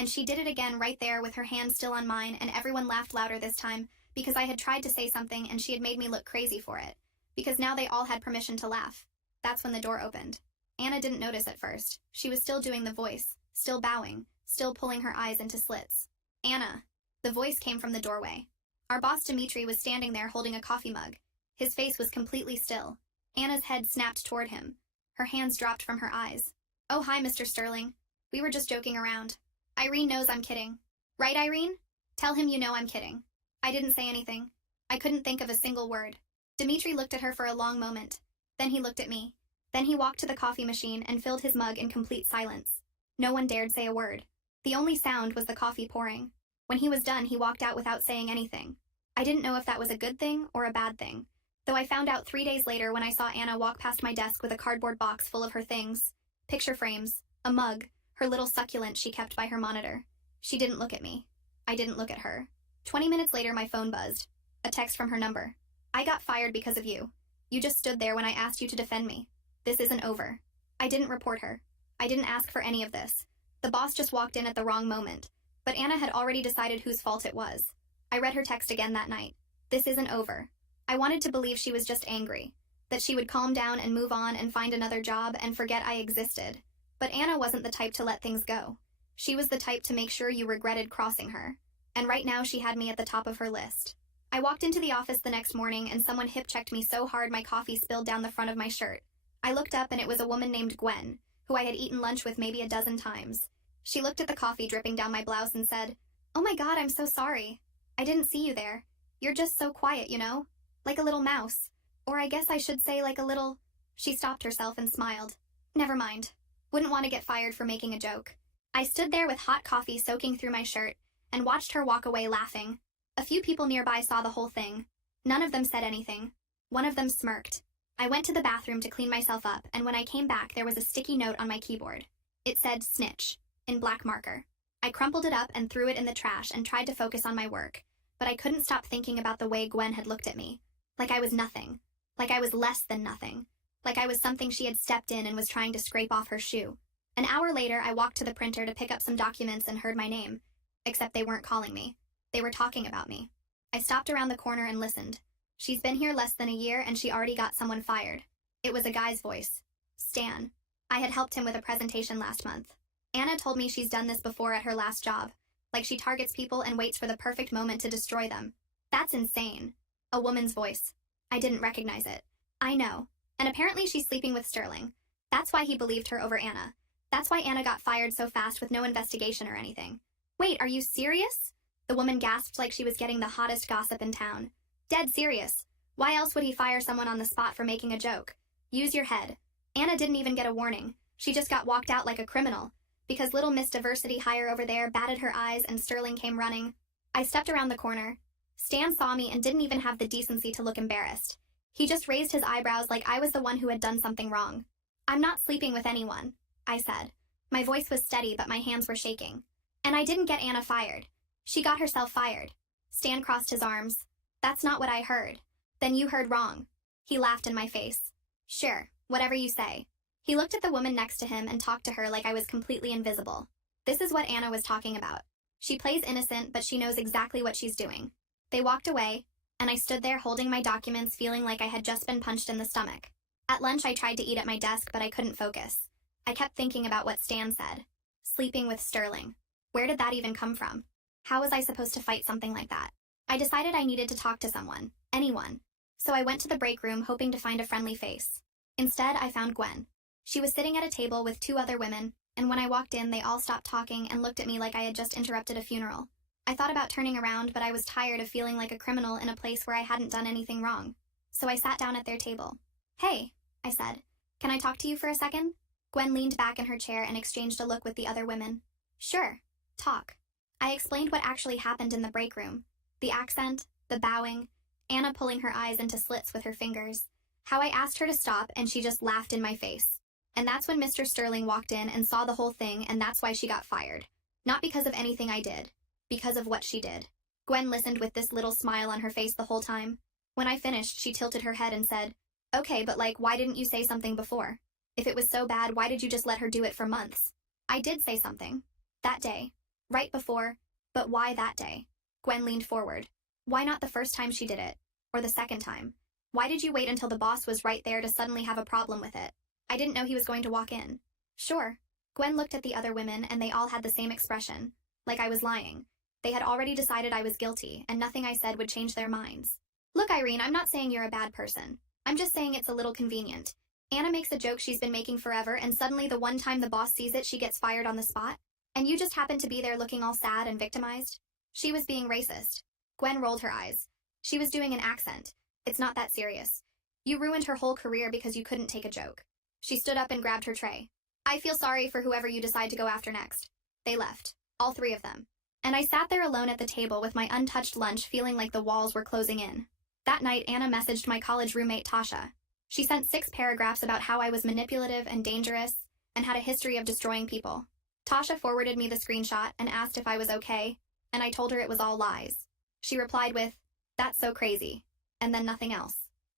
she did it again right there with her hand still on mine, and everyone laughed louder this time because I had tried to say something and she had made me look crazy for it. Because now they all had permission to laugh. That's when the door opened. Anna didn't notice at first. She was still doing the voice, still bowing, still pulling her eyes into slits. "Anna." The voice came from the doorway. Our boss Dimitri was standing there holding a coffee mug. His face was completely still. Anna's head snapped toward him. Her hands dropped from her eyes. "Oh, hi, Mr. Sterling. We were just joking around. Irene knows I'm kidding. Right, Irene? Tell him you know I'm kidding." I didn't say anything. I couldn't think of a single word. Dimitri looked at her for a long moment. Then he looked at me. Then he walked to the coffee machine and filled his mug in complete silence. No one dared say a word. The only sound was the coffee pouring. When he was done, he walked out without saying anything. I didn't know if that was a good thing or a bad thing, though I found out 3 days later when I saw Anna walk past my desk with a cardboard box full of her things. Picture frames, a mug, her little succulent she kept by her monitor. She didn't look at me. I didn't look at her. 20 minutes later, my phone buzzed. A text from her number. "I got fired because of you. You just stood there when I asked you to defend me. This isn't over." I didn't report her. I didn't ask for any of this. The boss just walked in at the wrong moment. But Anna had already decided whose fault it was. I read her text again that night. This isn't over. I wanted to believe she was just angry, that she would calm down and move on and find another job and forget I existed. But Anna wasn't the type to let things go. She was the type to make sure you regretted crossing her. And right now she had me at the top of her list. I walked into the office the next morning and someone hip-checked me so hard my coffee spilled down the front of my shirt. I looked up and it was a woman named Gwen, who I had eaten lunch with maybe a dozen times. She looked at the coffee dripping down my blouse and said, "Oh my god, I'm so sorry. I didn't see you there. You're just so quiet, you know? Like a little mouse. Or I guess I should say like a little..." She stopped herself and smiled. "Never mind. Wouldn't want to get fired for making a joke." I stood there with hot coffee soaking through my shirt and watched her walk away laughing. A few people nearby saw the whole thing. None of them said anything. One of them smirked. I went to the bathroom to clean myself up, and when I came back there was a sticky note on my keyboard. It said snitch in black marker. I crumpled it up and threw it in the trash and tried to focus on my work. but I couldn't stop thinking about the way Gwen had looked at me. Like I was nothing. Like I was less than nothing. Like I was something she had stepped in and was trying to scrape off her shoe. An hour later, I walked to the printer to pick up some documents and heard my name. Except they weren't calling me. They were talking about me. I stopped around the corner and listened. She's been here less than a year and she already got someone fired. It was a guy's voice. Stan. I had helped him with a presentation last month. Anna told me she's done this before at her last job. Like she targets people and waits for the perfect moment to destroy them. That's insane. A woman's voice. I didn't recognize it. I know. And apparently she's sleeping with Sterling. That's why he believed her over Anna. That's why Anna got fired so fast with no investigation or anything. Wait, are you serious? The woman gasped like she was getting the hottest gossip in town. Dead serious. Why else would he fire someone on the spot for making a joke? Use your head. Anna didn't even get a warning. She just got walked out like a criminal. Because little Miss Diversity Hire over there batted her eyes and Sterling came running. I stepped around the corner. Stan saw me and didn't even have the decency to look embarrassed. He just raised his eyebrows like I was the one who had done something wrong. I'm not sleeping with anyone, I said. My voice was steady, but my hands were shaking. And I didn't get Anna fired. She got herself fired. Stan crossed his arms. That's not what I heard. Then you heard wrong. He laughed in my face. Sure, whatever you say. He looked at the woman next to him and talked to her like I was completely invisible. This is what Anna was talking about. She plays innocent, but she knows exactly what she's doing. They walked away, and I stood there holding my documents feeling like I had just been punched in the stomach. At lunch I tried to eat at my desk, but I couldn't focus. I kept thinking about what Stan said. Sleeping with Sterling. Where did that even come from? How was I supposed to fight something like that? I decided I needed to talk to someone. Anyone. So I went to the break room hoping to find a friendly face. Instead, I found Gwen. She was sitting at a table with 2 other women, and when I walked in, they all stopped talking and looked at me like I had just interrupted a funeral. I thought about turning around, but I was tired of feeling like a criminal in a place where I hadn't done anything wrong. So I sat down at their table. Hey, I said. Can I talk to you for a second? Gwen leaned back in her chair and exchanged a look with the other women. Sure. Talk. I explained what actually happened in the break room. The accent, the bowing, Anna pulling her eyes into slits with her fingers. How I asked her to stop and she just laughed in my face. And that's when Mr. Sterling walked in and saw the whole thing, and that's why she got fired. Not because of anything I did. Because of what she did. Gwen listened with this little smile on her face the whole time. When I finished, she tilted her head and said, Okay, but why didn't you say something before? If it was so bad, why did you just let her do it for months? I did say something. That day. Right before. But why that day? Gwen leaned forward. Why not the first time she did it? Or the second time? Why did you wait until the boss was right there to suddenly have a problem with it? I didn't know he was going to walk in. Sure. Gwen looked at the other women and they all had the same expression. Like I was lying. They had already decided I was guilty, and nothing I said would change their minds. Look, Irene, I'm not saying you're a bad person. I'm just saying it's a little convenient. Anna makes a joke she's been making forever, and suddenly the one time the boss sees it, she gets fired on the spot. And you just happen to be there looking all sad and victimized? She was being racist. Gwen rolled her eyes. She was doing an accent. It's not that serious. You ruined her whole career because you couldn't take a joke. She stood up and grabbed her tray. I feel sorry for whoever you decide to go after next. They left. All 3 of them. And I sat there alone at the table with my untouched lunch feeling like the walls were closing in. That night, Anna messaged my college roommate, Tasha. She sent 6 paragraphs about how I was manipulative and dangerous and had a history of destroying people. Tasha forwarded me the screenshot and asked if I was okay, and I told her it was all lies. She replied with, That's so crazy, and then nothing else.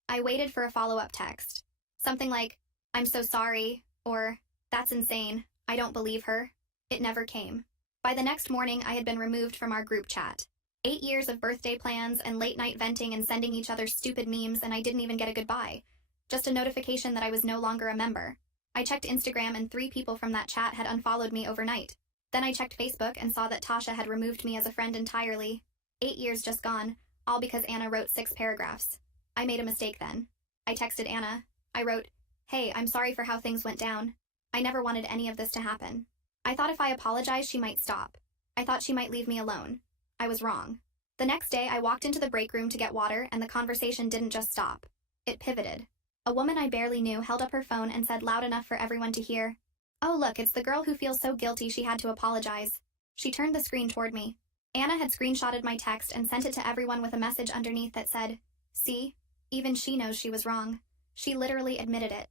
I waited for a follow-up text. Something like, I'm so sorry, or, That's insane, I don't believe her. It never came. By the next morning, I had been removed from our group chat. 8 years of birthday plans and late-night venting and sending each other stupid memes, and I didn't even get a goodbye. Just a notification that I was no longer a member. I checked Instagram and 3 people from that chat had unfollowed me overnight. Then I checked Facebook and saw that Tasha had removed me as a friend entirely. 8 years just gone, all because Anna wrote 6 paragraphs. I made a mistake then. I texted Anna. I wrote, Hey, I'm sorry for how things went down. I never wanted any of this to happen. I thought if I apologized, she might stop. I thought she might leave me alone. I was wrong. The next day, I walked into the break room to get water, and the conversation didn't just stop. It pivoted. A woman I barely knew held up her phone and said loud enough for everyone to hear, Oh look, it's the girl who feels so guilty she had to apologize. She turned the screen toward me. Anna had screenshotted my text and sent it to everyone with a message underneath that said, See? Even she knows she was wrong. She literally admitted it.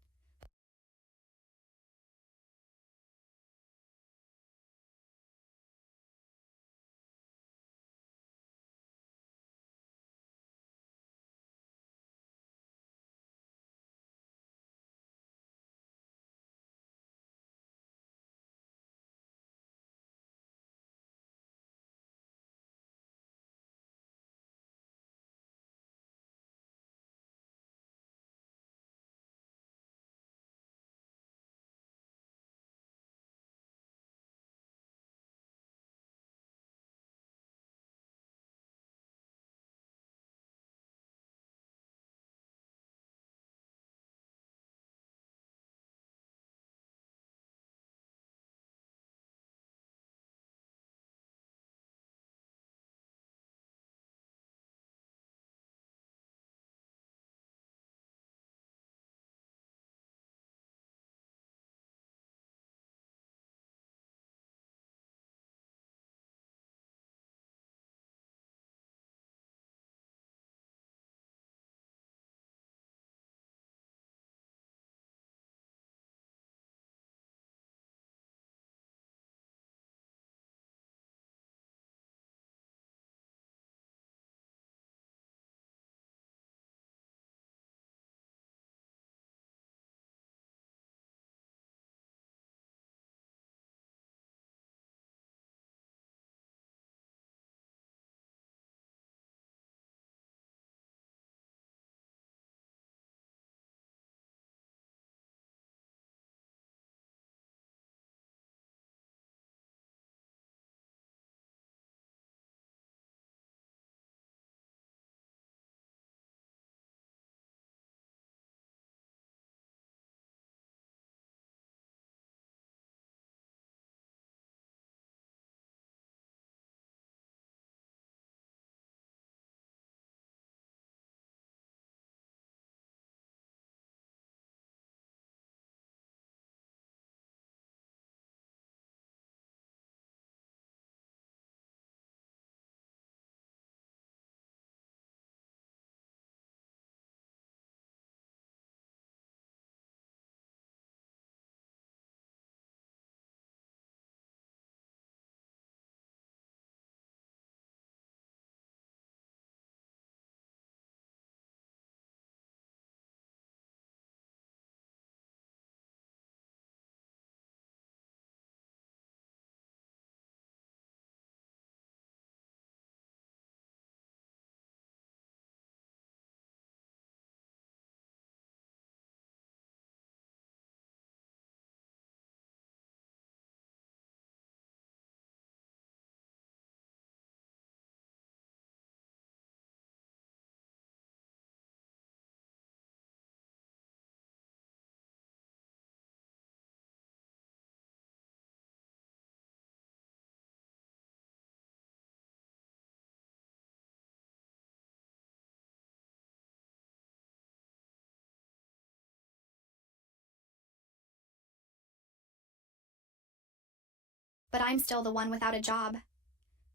but I'm still the one without a job.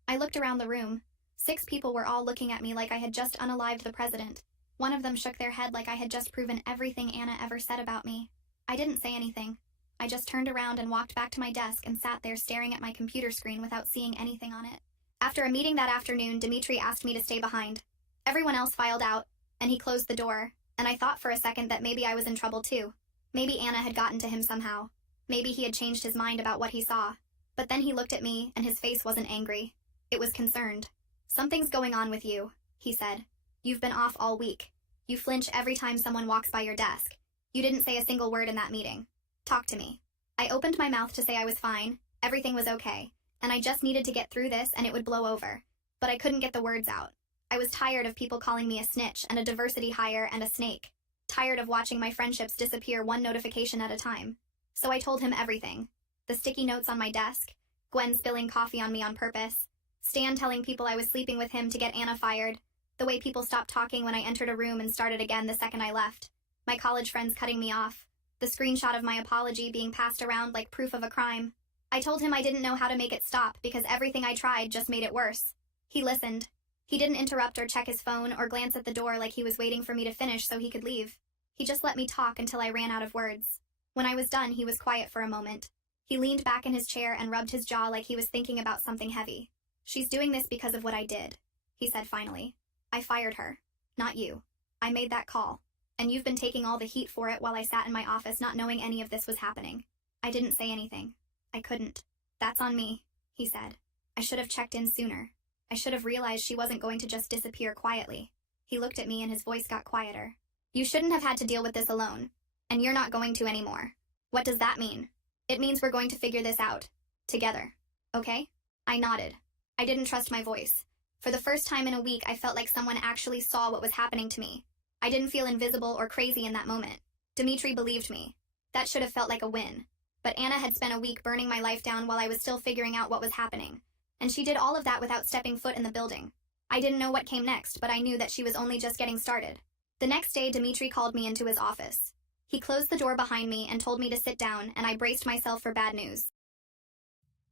I looked around the room. 6 people were all looking at me like I had just unalived the president. One of them shook their head like I had just proven everything Anna ever said about me. I didn't say anything. I just turned around and walked back to my desk and sat there staring at my computer screen without seeing anything on it. After a meeting that afternoon, Dimitri asked me to stay behind. Everyone else filed out, and he closed the door, and I thought for a second that maybe I was in trouble too. Maybe Anna had gotten to him somehow. Maybe he had changed his mind about what he saw. But then he looked at me, and his face wasn't angry. It was concerned. "Something's going on with you," he said. "You've been off all week. You flinch every time someone walks by your desk. You didn't say a single word in that meeting. Talk to me." I opened my mouth to say I was fine, everything was okay, and I just needed to get through this and it would blow over. But I couldn't get the words out. I was tired of people calling me a snitch and a diversity hire and a snake. Tired of watching my friendships disappear one notification at a time. So I told him everything. The sticky notes on my desk, Gwen spilling coffee on me on purpose, Stan telling people I was sleeping with him to get Anna fired, the way people stopped talking when I entered a room and started again the second I left, my college friends cutting me off, the screenshot of my apology being passed around like proof of a crime. I told him I didn't know how to make it stop because everything I tried just made it worse. He listened. He didn't interrupt or check his phone or glance at the door like he was waiting for me to finish so he could leave. He just let me talk until I ran out of words. When I was done, he was quiet for a moment. He leaned back in his chair and rubbed his jaw like he was thinking about something heavy. "She's doing this because of what I did," he said finally. "I fired her. Not you. I made that call. And you've been taking all the heat for it while I sat in my office not knowing any of this was happening." I didn't say anything. I couldn't. "That's on me," he said. "I should have checked in sooner. I should have realized she wasn't going to just disappear quietly." He looked at me and his voice got quieter. "You shouldn't have had to deal with this alone. And you're not going to anymore." "What does that mean?" "It means we're going to figure this out. Together. Okay?" I nodded. I didn't trust my voice. For the first time in a week, I felt like someone actually saw what was happening to me. I didn't feel invisible or crazy in that moment. Dimitri believed me. That should have felt like a win. But Anna had spent a week burning my life down while I was still figuring out what was happening. And she did all of that without stepping foot in the building. I didn't know what came next, but I knew that she was only just getting started. The next day, Dimitri called me into his office. He closed the door behind me and told me to sit down, and I braced myself for bad news.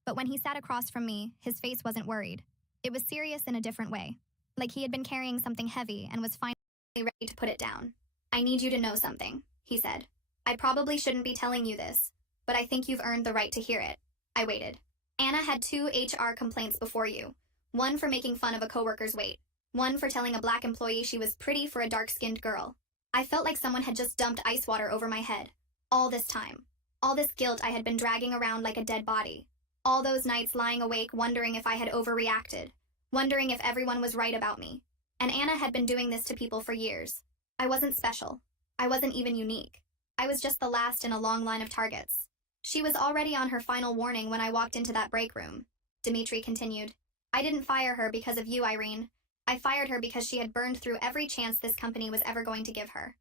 But when he sat across from me, his face wasn't worried. It was serious in a different way. Like he had been carrying something heavy and was finally ready to put it down. "I need you to know something," he said. "I probably shouldn't be telling you this, but I think you've earned the right to hear it." I waited. "Anna had 2 HR complaints before you. One for making fun of a coworker's weight. One for telling a black employee she was pretty for a dark-skinned girl. I felt like someone had just dumped ice water over my head. All this time. All this guilt I had been dragging around like a dead body. All those nights lying awake wondering if I had overreacted. Wondering if everyone was right about me. And Anna had been doing this to people for years. I wasn't special. I wasn't even unique. I was just the last in a long line of targets. She was already on her final warning when I walked into that break room," Dimitri continued. "I didn't fire her because of you, Irene. I fired her because she had burned through every chance this company was ever going to give her."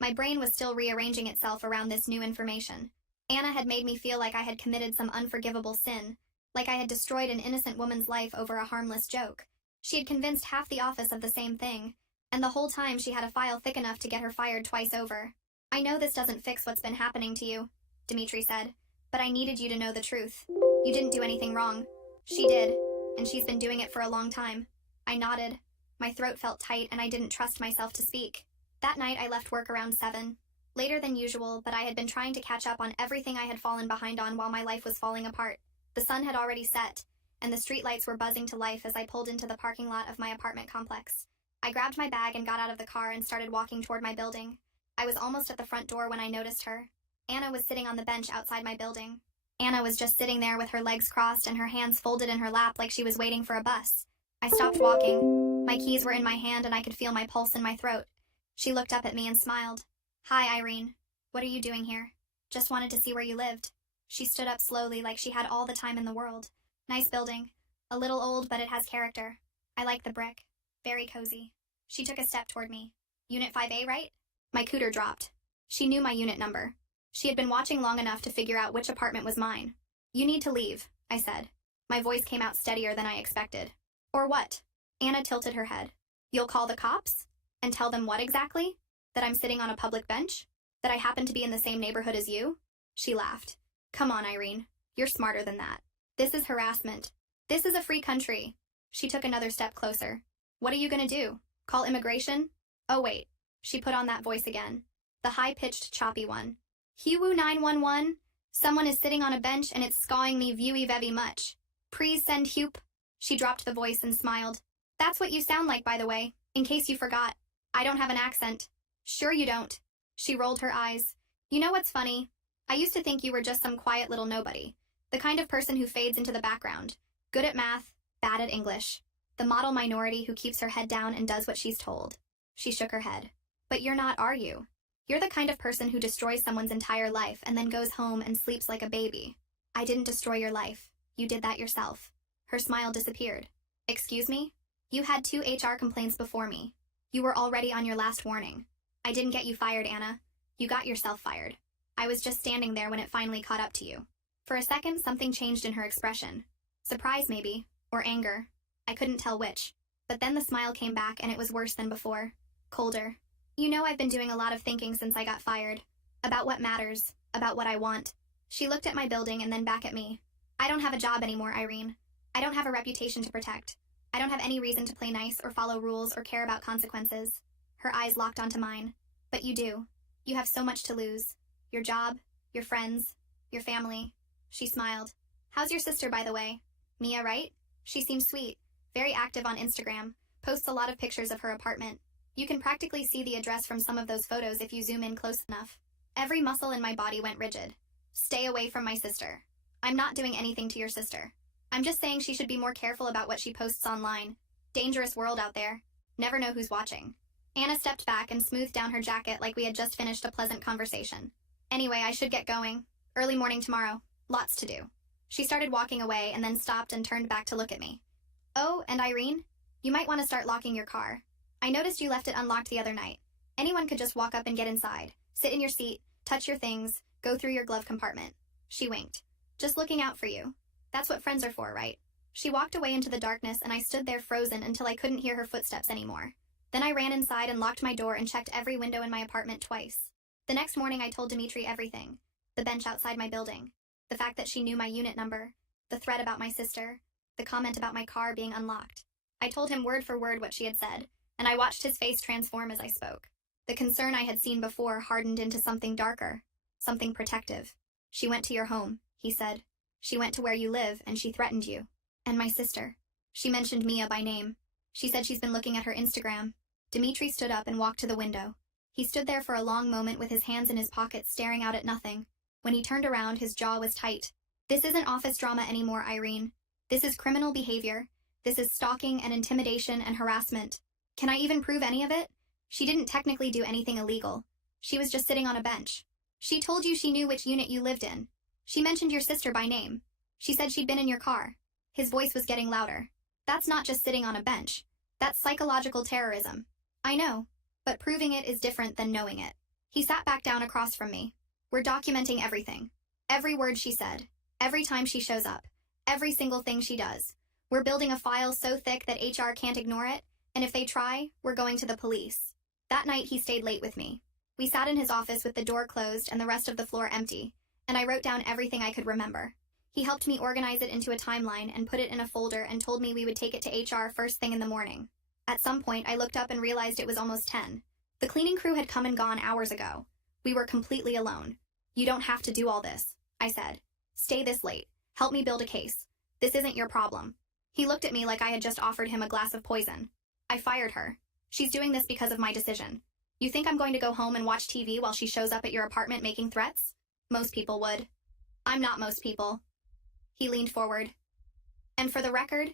My brain was still rearranging itself around this new information. Anna had made me feel like I had committed some unforgivable sin, like I had destroyed an innocent woman's life over a harmless joke. She had convinced half the office of the same thing, and the whole time she had a file thick enough to get her fired twice over. "I know this doesn't fix what's been happening to you," Dimitri said, "but I needed you to know the truth. You didn't do anything wrong. She did, and she's been doing it for a long time." I nodded. My throat felt tight and I didn't trust myself to speak. That night I left work around 7. Later than usual, but I had been trying to catch up on everything I had fallen behind on while my life was falling apart. The sun had already set, and the streetlights were buzzing to life as I pulled into the parking lot of my apartment complex. I grabbed my bag and got out of the car and started walking toward my building. I was almost at the front door when I noticed her. Anna was sitting on the bench outside my building. Anna was just sitting there with her legs crossed and her hands folded in her lap like she was waiting for a bus. I stopped walking. My keys were in my hand and I could feel my pulse in my throat. She looked up at me and smiled. "Hi, Irene. What are you doing here?" "Just wanted to see where you lived." She stood up slowly like she had all the time in the world. "Nice building. A little old, but it has character. I like the brick. Very cozy." She took a step toward me. "Unit 5A, right?" My cooter dropped. She knew my unit number. She had been watching long enough to figure out which apartment was mine. "You need to leave," I said. My voice came out steadier than I expected. "Or what?" Anna tilted her head. "You'll call the cops? And tell them what exactly? That I'm sitting on a public bench? That I happen to be in the same neighborhood as you?" She laughed. "Come on, Irene. You're smarter than that. This is harassment. This is a free country. She took another step closer. What are you gonna do? Call immigration? Oh wait. She put on that voice again. The high-pitched, choppy one. Huwu 911? Someone is sitting on a bench and it's scawing me very much. Please send Hup. She dropped the voice and smiled. That's what you sound like, by the way, in case you forgot. I don't have an accent. Sure you don't. She rolled her eyes. You know what's funny? I used to think you were just some quiet little nobody. The kind of person who fades into the background. Good at math, bad at English. The model minority who keeps her head down and does what she's told. She shook her head. But you're not, are you? You're the kind of person who destroys someone's entire life and then goes home and sleeps like a baby. I didn't destroy your life. You did that yourself. Her smile disappeared. Excuse me? You had 2 HR complaints before me. You were already on your last warning. I didn't get you fired, Anna. You got yourself fired. I was just standing there when it finally caught up to you. For a second, something changed in her expression. Surprise, maybe. Or anger. I couldn't tell which. But then the smile came back and it was worse than before. Colder. You know I've been doing a lot of thinking since I got fired. About what matters. About what I want. She looked at my building and then back at me. I don't have a job anymore, Irene. I don't have a reputation to protect. I don't have any reason to play nice or follow rules or care about consequences. Her eyes locked onto mine. But you do. You have so much to lose. Your job, your friends, your family. She smiled. How's your sister, by the way? Mia, right? She seems sweet. Very active on Instagram. Posts a lot of pictures of her apartment. You can practically see the address from some of those photos if you zoom in close enough. Every muscle in my body went rigid. Stay away from my sister. I'm not doing anything to your sister. I'm just saying she should be more careful about what she posts online. Dangerous world out there. Never know who's watching. Anna stepped back and smoothed down her jacket like we had just finished a pleasant conversation. Anyway, I should get going. Early morning tomorrow. Lots to do. She started walking away and then stopped and turned back to look at me. Oh, and Irene? You might want to start locking your car. I noticed you left it unlocked the other night. Anyone could just walk up and get inside, sit in your seat, touch your things, go through your glove compartment. She winked. Just looking out for you. That's what friends are for, right? She walked away into the darkness and I stood there frozen until I couldn't hear her footsteps anymore. Then I ran inside and locked my door and checked every window in my apartment twice. The next morning I told Dimitri everything. The bench outside my building. The fact that she knew my unit number. The threat about my sister. The comment about my car being unlocked. I told him word for word what she had said, and I watched his face transform as I spoke. The concern I had seen before hardened into something darker, something protective. She went to your home, he said. She went to where you live, and she threatened you. And my sister. She mentioned Mia by name. She said she's been looking at her Instagram. Dimitri stood up and walked to the window. He stood there for a long moment with his hands in his pockets staring out at nothing. When he turned around, his jaw was tight. This isn't office drama anymore, Irene. This is criminal behavior. This is stalking and intimidation and harassment. Can I even prove any of it? She didn't technically do anything illegal. She was just sitting on a bench. She told you she knew which unit you lived in. She mentioned your sister by name. She said she'd been in your car. His voice was getting louder. That's not just sitting on a bench. That's psychological terrorism. I know, but proving it is different than knowing it. He sat back down across from me. We're documenting everything. Every word she said. Every time she shows up. Every single thing she does. We're building a file so thick that HR can't ignore it, and if they try, we're going to the police. That night he stayed late with me. We sat in his office with the door closed and the rest of the floor empty, and I wrote down everything I could remember. He helped me organize it into a timeline and put it in a folder and told me we would take it to HR first thing in the morning. At some point, I looked up and realized it was almost 10. The cleaning crew had come and gone hours ago. We were completely alone. You don't have to do all this, I said. Stay this late. Help me build a case. This isn't your problem. He looked at me like I had just offered him a glass of poison. I fired her. She's doing this because of my decision. You think I'm going to go home and watch TV while she shows up at your apartment making threats? Most people would. I'm not most people. He leaned forward. And for the record,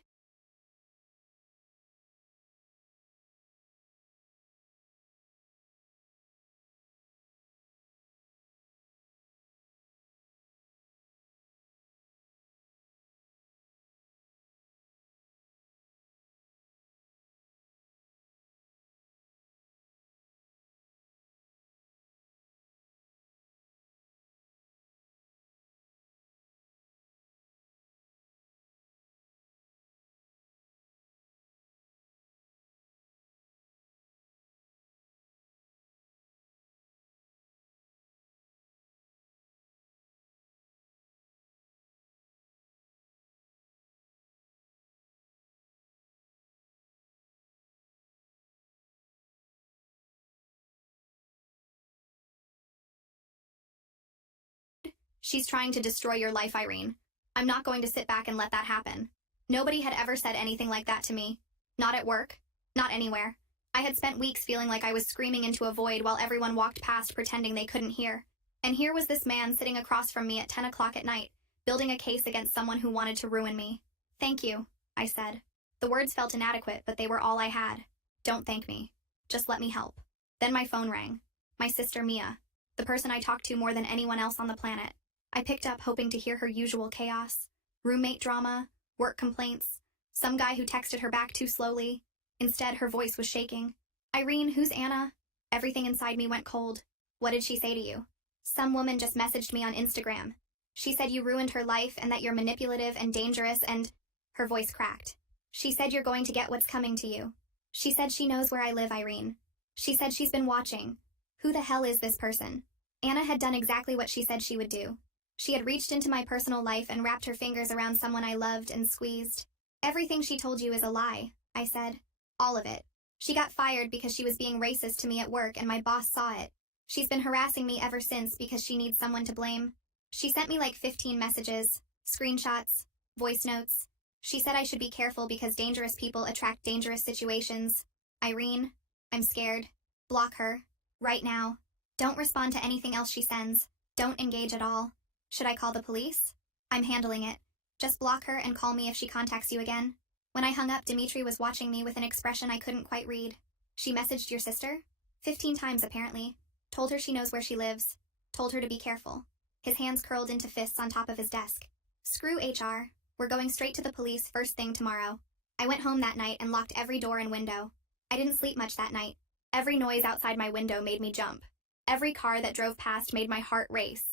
She's trying to destroy your life, Irene. I'm not going to sit back and let that happen. Nobody had ever said anything like that to me. Not at work. Not anywhere. I had spent weeks feeling like I was screaming into a void while everyone walked past pretending they couldn't hear. And here was this man sitting across from me at 10 o'clock at night, building a case against someone who wanted to ruin me. Thank you, I said. The words felt inadequate, but they were all I had. Don't thank me. Just let me help. Then my phone rang. My sister Mia, the person I talked to more than anyone else on the planet. I picked up hoping to hear her usual chaos. Roommate drama, work complaints, some guy who texted her back too slowly. Instead, her voice was shaking. Irene, who's Anna? Everything inside me went cold. What did she say to you? Some woman just messaged me on Instagram. She said you ruined her life and that you're manipulative and dangerous and... Her voice cracked. She said you're going to get what's coming to you. She said she knows where I live, Irene. She said she's been watching. Who the hell is this person? Anna had done exactly what she said she would do. She had reached into my personal life and wrapped her fingers around someone I loved and squeezed. Everything she told you is a lie, I said. All of it. She got fired because she was being racist to me at work and my boss saw it. She's been harassing me ever since because she needs someone to blame. She sent me like 15 messages, screenshots, voice notes. She said I should be careful because dangerous people attract dangerous situations. Irene, I'm scared. Block her. Right now. Don't respond to anything else she sends. Don't engage at all. Should I call the police? I'm handling it. Just block her and call me if she contacts you again. When I hung up, Dimitri was watching me with an expression I couldn't quite read. She messaged your sister? 15 times, apparently. Told her she knows where she lives. Told her to be careful. His hands curled into fists on top of his desk. Screw HR. We're going straight to the police first thing tomorrow. I went home that night and locked every door and window. I didn't sleep much that night. Every noise outside my window made me jump. Every car that drove past made my heart race.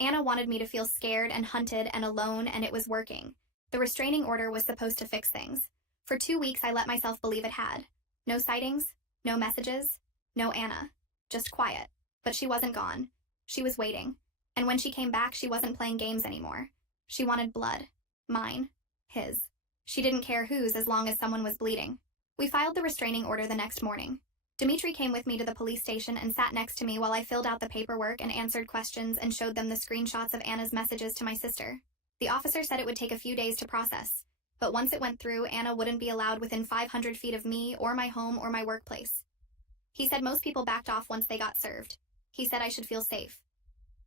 Anna wanted me to feel scared and hunted and alone, and it was working. The restraining order was supposed to fix things. For 2 weeks, I let myself believe it had. No sightings, no messages, no Anna. Just quiet. But she wasn't gone. She was waiting. And when she came back, she wasn't playing games anymore. She wanted blood. Mine. His. She didn't care whose as long as someone was bleeding. We filed the restraining order the next morning. Dimitri came with me to the police station and sat next to me while I filled out the paperwork and answered questions and showed them the screenshots of Anna's messages to my sister. The officer said it would take a few days to process, but once it went through, Anna wouldn't be allowed within 500 feet of me or my home or my workplace. He said most people backed off once they got served. He said I should feel safe.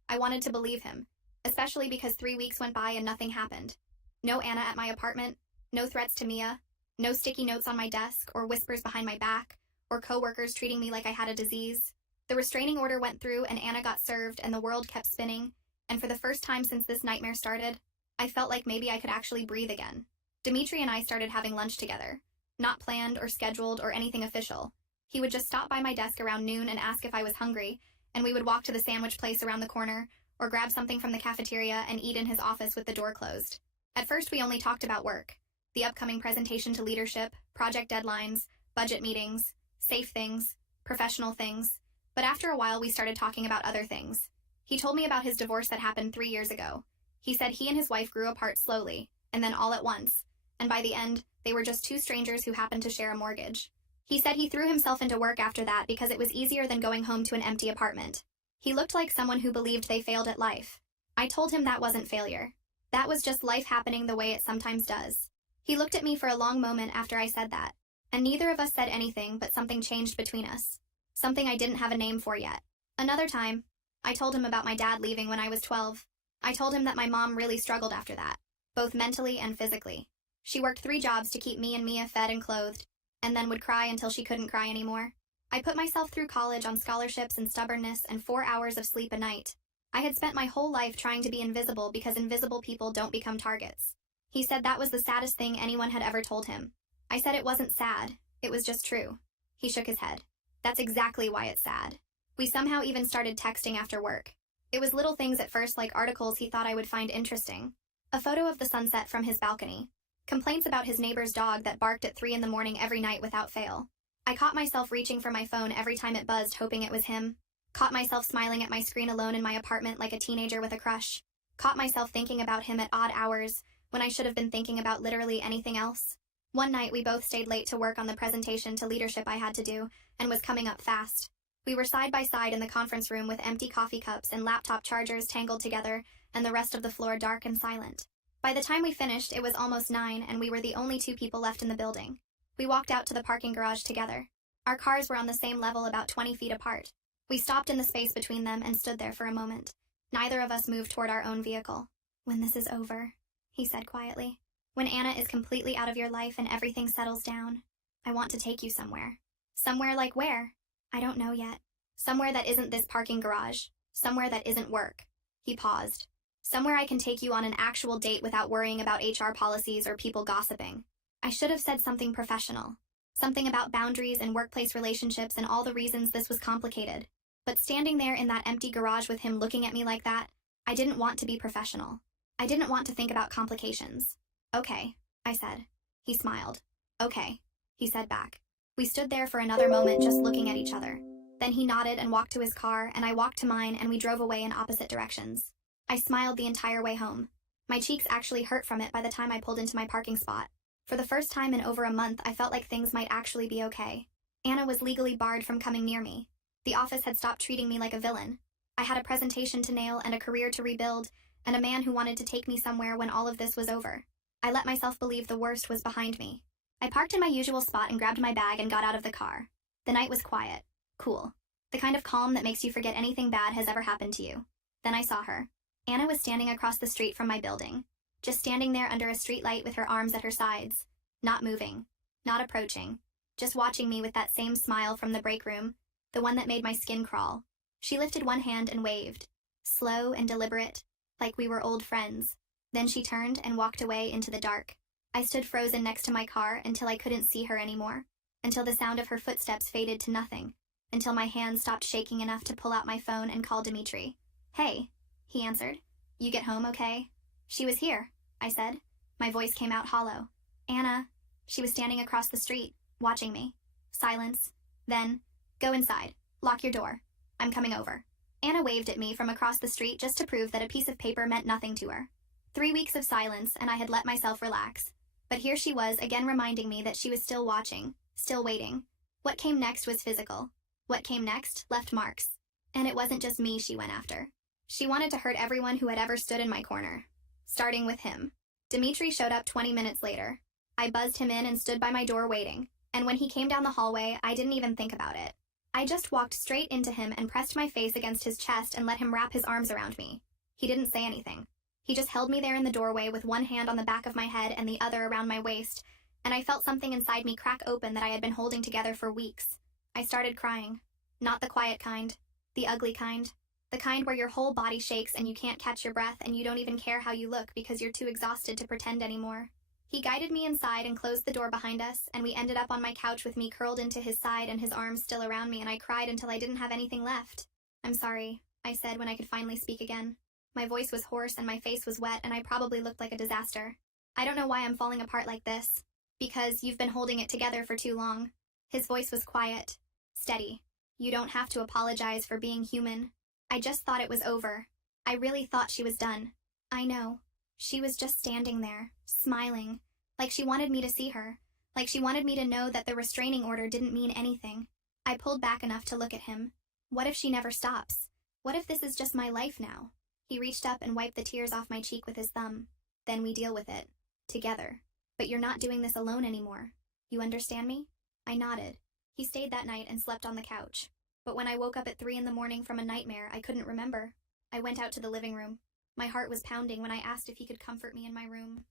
I wanted to believe him, especially because 3 weeks went by and nothing happened. No Anna at my apartment, no threats to Mia, no sticky notes on my desk or whispers behind my back, or coworkers treating me like I had a disease. The restraining order went through and Anna got served and the world kept spinning, and for the first time since this nightmare started, I felt like maybe I could actually breathe again. Dimitri and I started having lunch together. Not planned or scheduled or anything official. He would just stop by my desk around noon and ask if I was hungry, and we would walk to the sandwich place around the corner, or grab something from the cafeteria and eat in his office with the door closed. At first, we only talked about work. The upcoming presentation to leadership, project deadlines, budget meetings, safe things, professional things. But after a while, we started talking about other things. He told me about his divorce that happened 3 years ago. He said he and his wife grew apart slowly, and then all at once, and by the end, they were just two strangers who happened to share a mortgage. He said he threw himself into work after that because it was easier than going home to an empty apartment. He looked like someone who believed they failed at life. I told him that wasn't failure. That was just life happening the way it sometimes does. He looked at me for a long moment after I said that, and neither of us said anything, but something changed between us. Something I didn't have a name for yet. Another time, I told him about my dad leaving when I was 12. I told him that my mom really struggled after that, both mentally and physically. She worked 3 jobs to keep me and Mia fed and clothed, and then would cry until she couldn't cry anymore. I put myself through college on scholarships and stubbornness and 4 hours of sleep a night. I had spent my whole life trying to be invisible because invisible people don't become targets. He said that was the saddest thing anyone had ever told him. I said it wasn't sad, it was just true. He shook his head. That's exactly why it's sad. We somehow even started texting after work. It was little things at first, like articles he thought I would find interesting. A photo of the sunset from his balcony. Complaints about his neighbor's dog that barked at 3 in the morning every night without fail. I caught myself reaching for my phone every time it buzzed, hoping it was him. Caught myself smiling at my screen alone in my apartment like a teenager with a crush. Caught myself thinking about him at odd hours, when I should have been thinking about literally anything else. One night, we both stayed late to work on the presentation to leadership I had to do, and was coming up fast. We were side by side in the conference room with empty coffee cups and laptop chargers tangled together, and the rest of the floor dark and silent. By the time we finished, it was almost 9, and we were the only 2 people left in the building. We walked out to the parking garage together. Our cars were on the same level, about 20 feet apart. We stopped in the space between them and stood there for a moment. Neither of us moved toward our own vehicle. "When this is over," he said quietly. "When Anna is completely out of your life and everything settles down, I want to take you somewhere." "Somewhere like where?" "I don't know yet. Somewhere that isn't this parking garage. Somewhere that isn't work." He paused. "Somewhere I can take you on an actual date without worrying about HR policies or people gossiping." I should have said something professional. Something about boundaries and workplace relationships and all the reasons this was complicated. But standing there in that empty garage with him looking at me like that, I didn't want to be professional. I didn't want to think about complications. "Okay," I said. He smiled. "Okay," he said back. We stood there for another moment just looking at each other. Then he nodded and walked to his car, and I walked to mine, and we drove away in opposite directions. I smiled the entire way home. My cheeks actually hurt from it by the time I pulled into my parking spot. For the first time in over a month, I felt like things might actually be okay. Anna was legally barred from coming near me. The office had stopped treating me like a villain. I had a presentation to nail and a career to rebuild, and a man who wanted to take me somewhere when all of this was over. I let myself believe the worst was behind me. I parked in my usual spot and grabbed my bag and got out of the car. The night was quiet. Cool. The kind of calm that makes you forget anything bad has ever happened to you. Then I saw her. Anna was standing across the street from my building. Just standing there under a street light with her arms at her sides. Not moving. Not approaching. Just watching me with that same smile from the break room. The one that made my skin crawl. She lifted one hand and waved. Slow and deliberate. Like we were old friends. Then she turned and walked away into the dark. I stood frozen next to my car until I couldn't see her anymore. Until the sound of her footsteps faded to nothing. Until my hand stopped shaking enough to pull out my phone and call Dimitri. "Hey," he answered. "You get home okay?" "She was here," I said. My voice came out hollow. "Anna." She was standing across the street, watching me. Silence. Then, "Go inside. Lock your door. I'm coming over." Anna waved at me from across the street just to prove that a piece of paper meant nothing to her. 3 weeks of silence, and I had let myself relax. But here she was again reminding me that she was still watching, still waiting. What came next was physical. What came next left marks. And it wasn't just me she went after. She wanted to hurt everyone who had ever stood in my corner. Starting with him. Dimitri showed up 20 minutes later. I buzzed him in and stood by my door waiting. And when he came down the hallway, I didn't even think about it. I just walked straight into him and pressed my face against his chest and let him wrap his arms around me. He didn't say anything. He just held me there in the doorway with one hand on the back of my head and the other around my waist, and I felt something inside me crack open that I had been holding together for weeks. I started crying. Not the quiet kind. The ugly kind. The kind where your whole body shakes and you can't catch your breath and you don't even care how you look because you're too exhausted to pretend anymore. He guided me inside and closed the door behind us, and we ended up on my couch with me curled into his side and his arms still around me, and I cried until I didn't have anything left. "I'm sorry," I said when I could finally speak again. My voice was hoarse and my face was wet, and I probably looked like a disaster. "I don't know why I'm falling apart like this. Because you've been holding it together for too long." His voice was quiet. Steady. "You don't have to apologize for being human. I just thought it was over. I really thought she was done. I know. She was just standing there, smiling, like she wanted me to see her, like she wanted me to know that the restraining order didn't mean anything. I pulled back enough to look at him. What if she never stops? What if this is just my life now?" He reached up and wiped the tears off my cheek with his thumb. "Then we deal with it. Together. But you're not doing this alone anymore. You understand me?" I nodded. He stayed that night and slept on the couch. But when I woke up at 3 in the morning from a nightmare, I couldn't remember. I went out to the living room. My heart was pounding when I asked if he could comfort me in my room.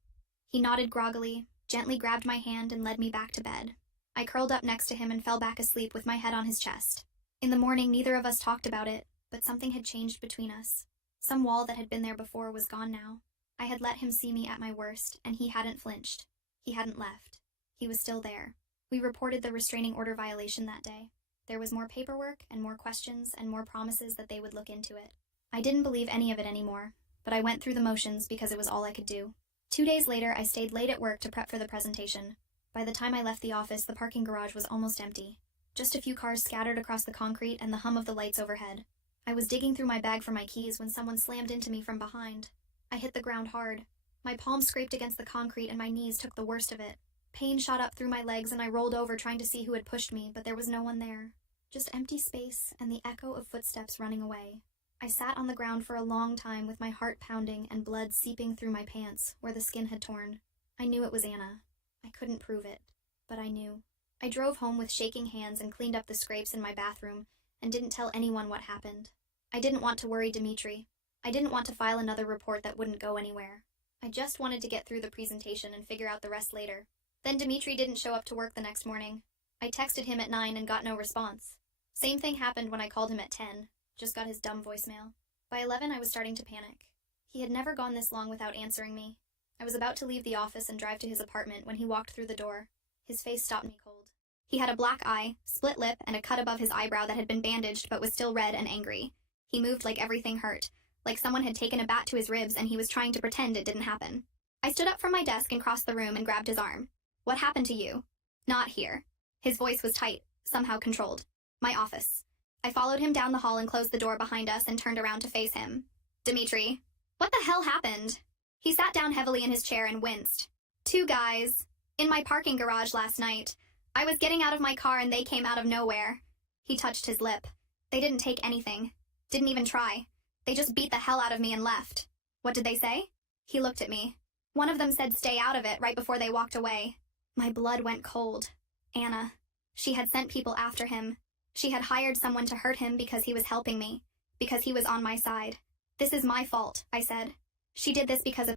He nodded groggily, gently grabbed my hand and led me back to bed. I curled up next to him and fell back asleep with my head on his chest. In the morning, neither of us talked about it, but something had changed between us. Some wall that had been there before was gone now. I had let him see me at my worst, and he hadn't flinched. He hadn't left. He was still there. We reported the restraining order violation that day. There was more paperwork and more questions and more promises that they would look into it. I didn't believe any of it anymore, but I went through the motions because it was all I could do. 2 days later, I stayed late at work to prep for the presentation. By the time I left the office, the parking garage was almost empty. Just a few cars scattered across the concrete and the hum of the lights overhead. I was digging through my bag for my keys when someone slammed into me from behind. I hit the ground hard. My palms scraped against the concrete and my knees took the worst of it. Pain shot up through my legs and I rolled over trying to see who had pushed me, but there was no one there. Just empty space and the echo of footsteps running away. I sat on the ground for a long time with my heart pounding and blood seeping through my pants where the skin had torn. I knew it was Anna. I couldn't prove it, but I knew. I drove home with shaking hands and cleaned up the scrapes in my bathroom and didn't tell anyone what happened. I didn't want to worry Dimitri. I didn't want to file another report that wouldn't go anywhere. I just wanted to get through the presentation and figure out the rest later. Then Dimitri didn't show up to work the next morning. I texted him at 9 and got no response. Same thing happened when I called him at 10. Just got his dumb voicemail. By 11, I was starting to panic. He had never gone this long without answering me. I was about to leave the office and drive to his apartment when he walked through the door. His face stopped me cold. He had a black eye, split lip, and a cut above his eyebrow that had been bandaged but was still red and angry. He moved like everything hurt, like someone had taken a bat to his ribs and he was trying to pretend it didn't happen. I stood up from my desk and crossed the room and grabbed his arm. What happened to you? Not here. His voice was tight, somehow controlled. My office. I followed him down the hall and closed the door behind us and turned around to face him. Dimitri, what the hell happened? He sat down heavily in his chair and winced. 2 guys. In my parking garage last night. I was getting out of my car and they came out of nowhere. He touched his lip. They didn't take anything. Didn't even try. They just beat the hell out of me and left. What did they say? He looked at me. One of them said stay out of it right before they walked away. My blood went cold. Anna. She had sent people after him. She had hired someone to hurt him because he was helping me. Because he was on my side. This is my fault, I said. She did this because of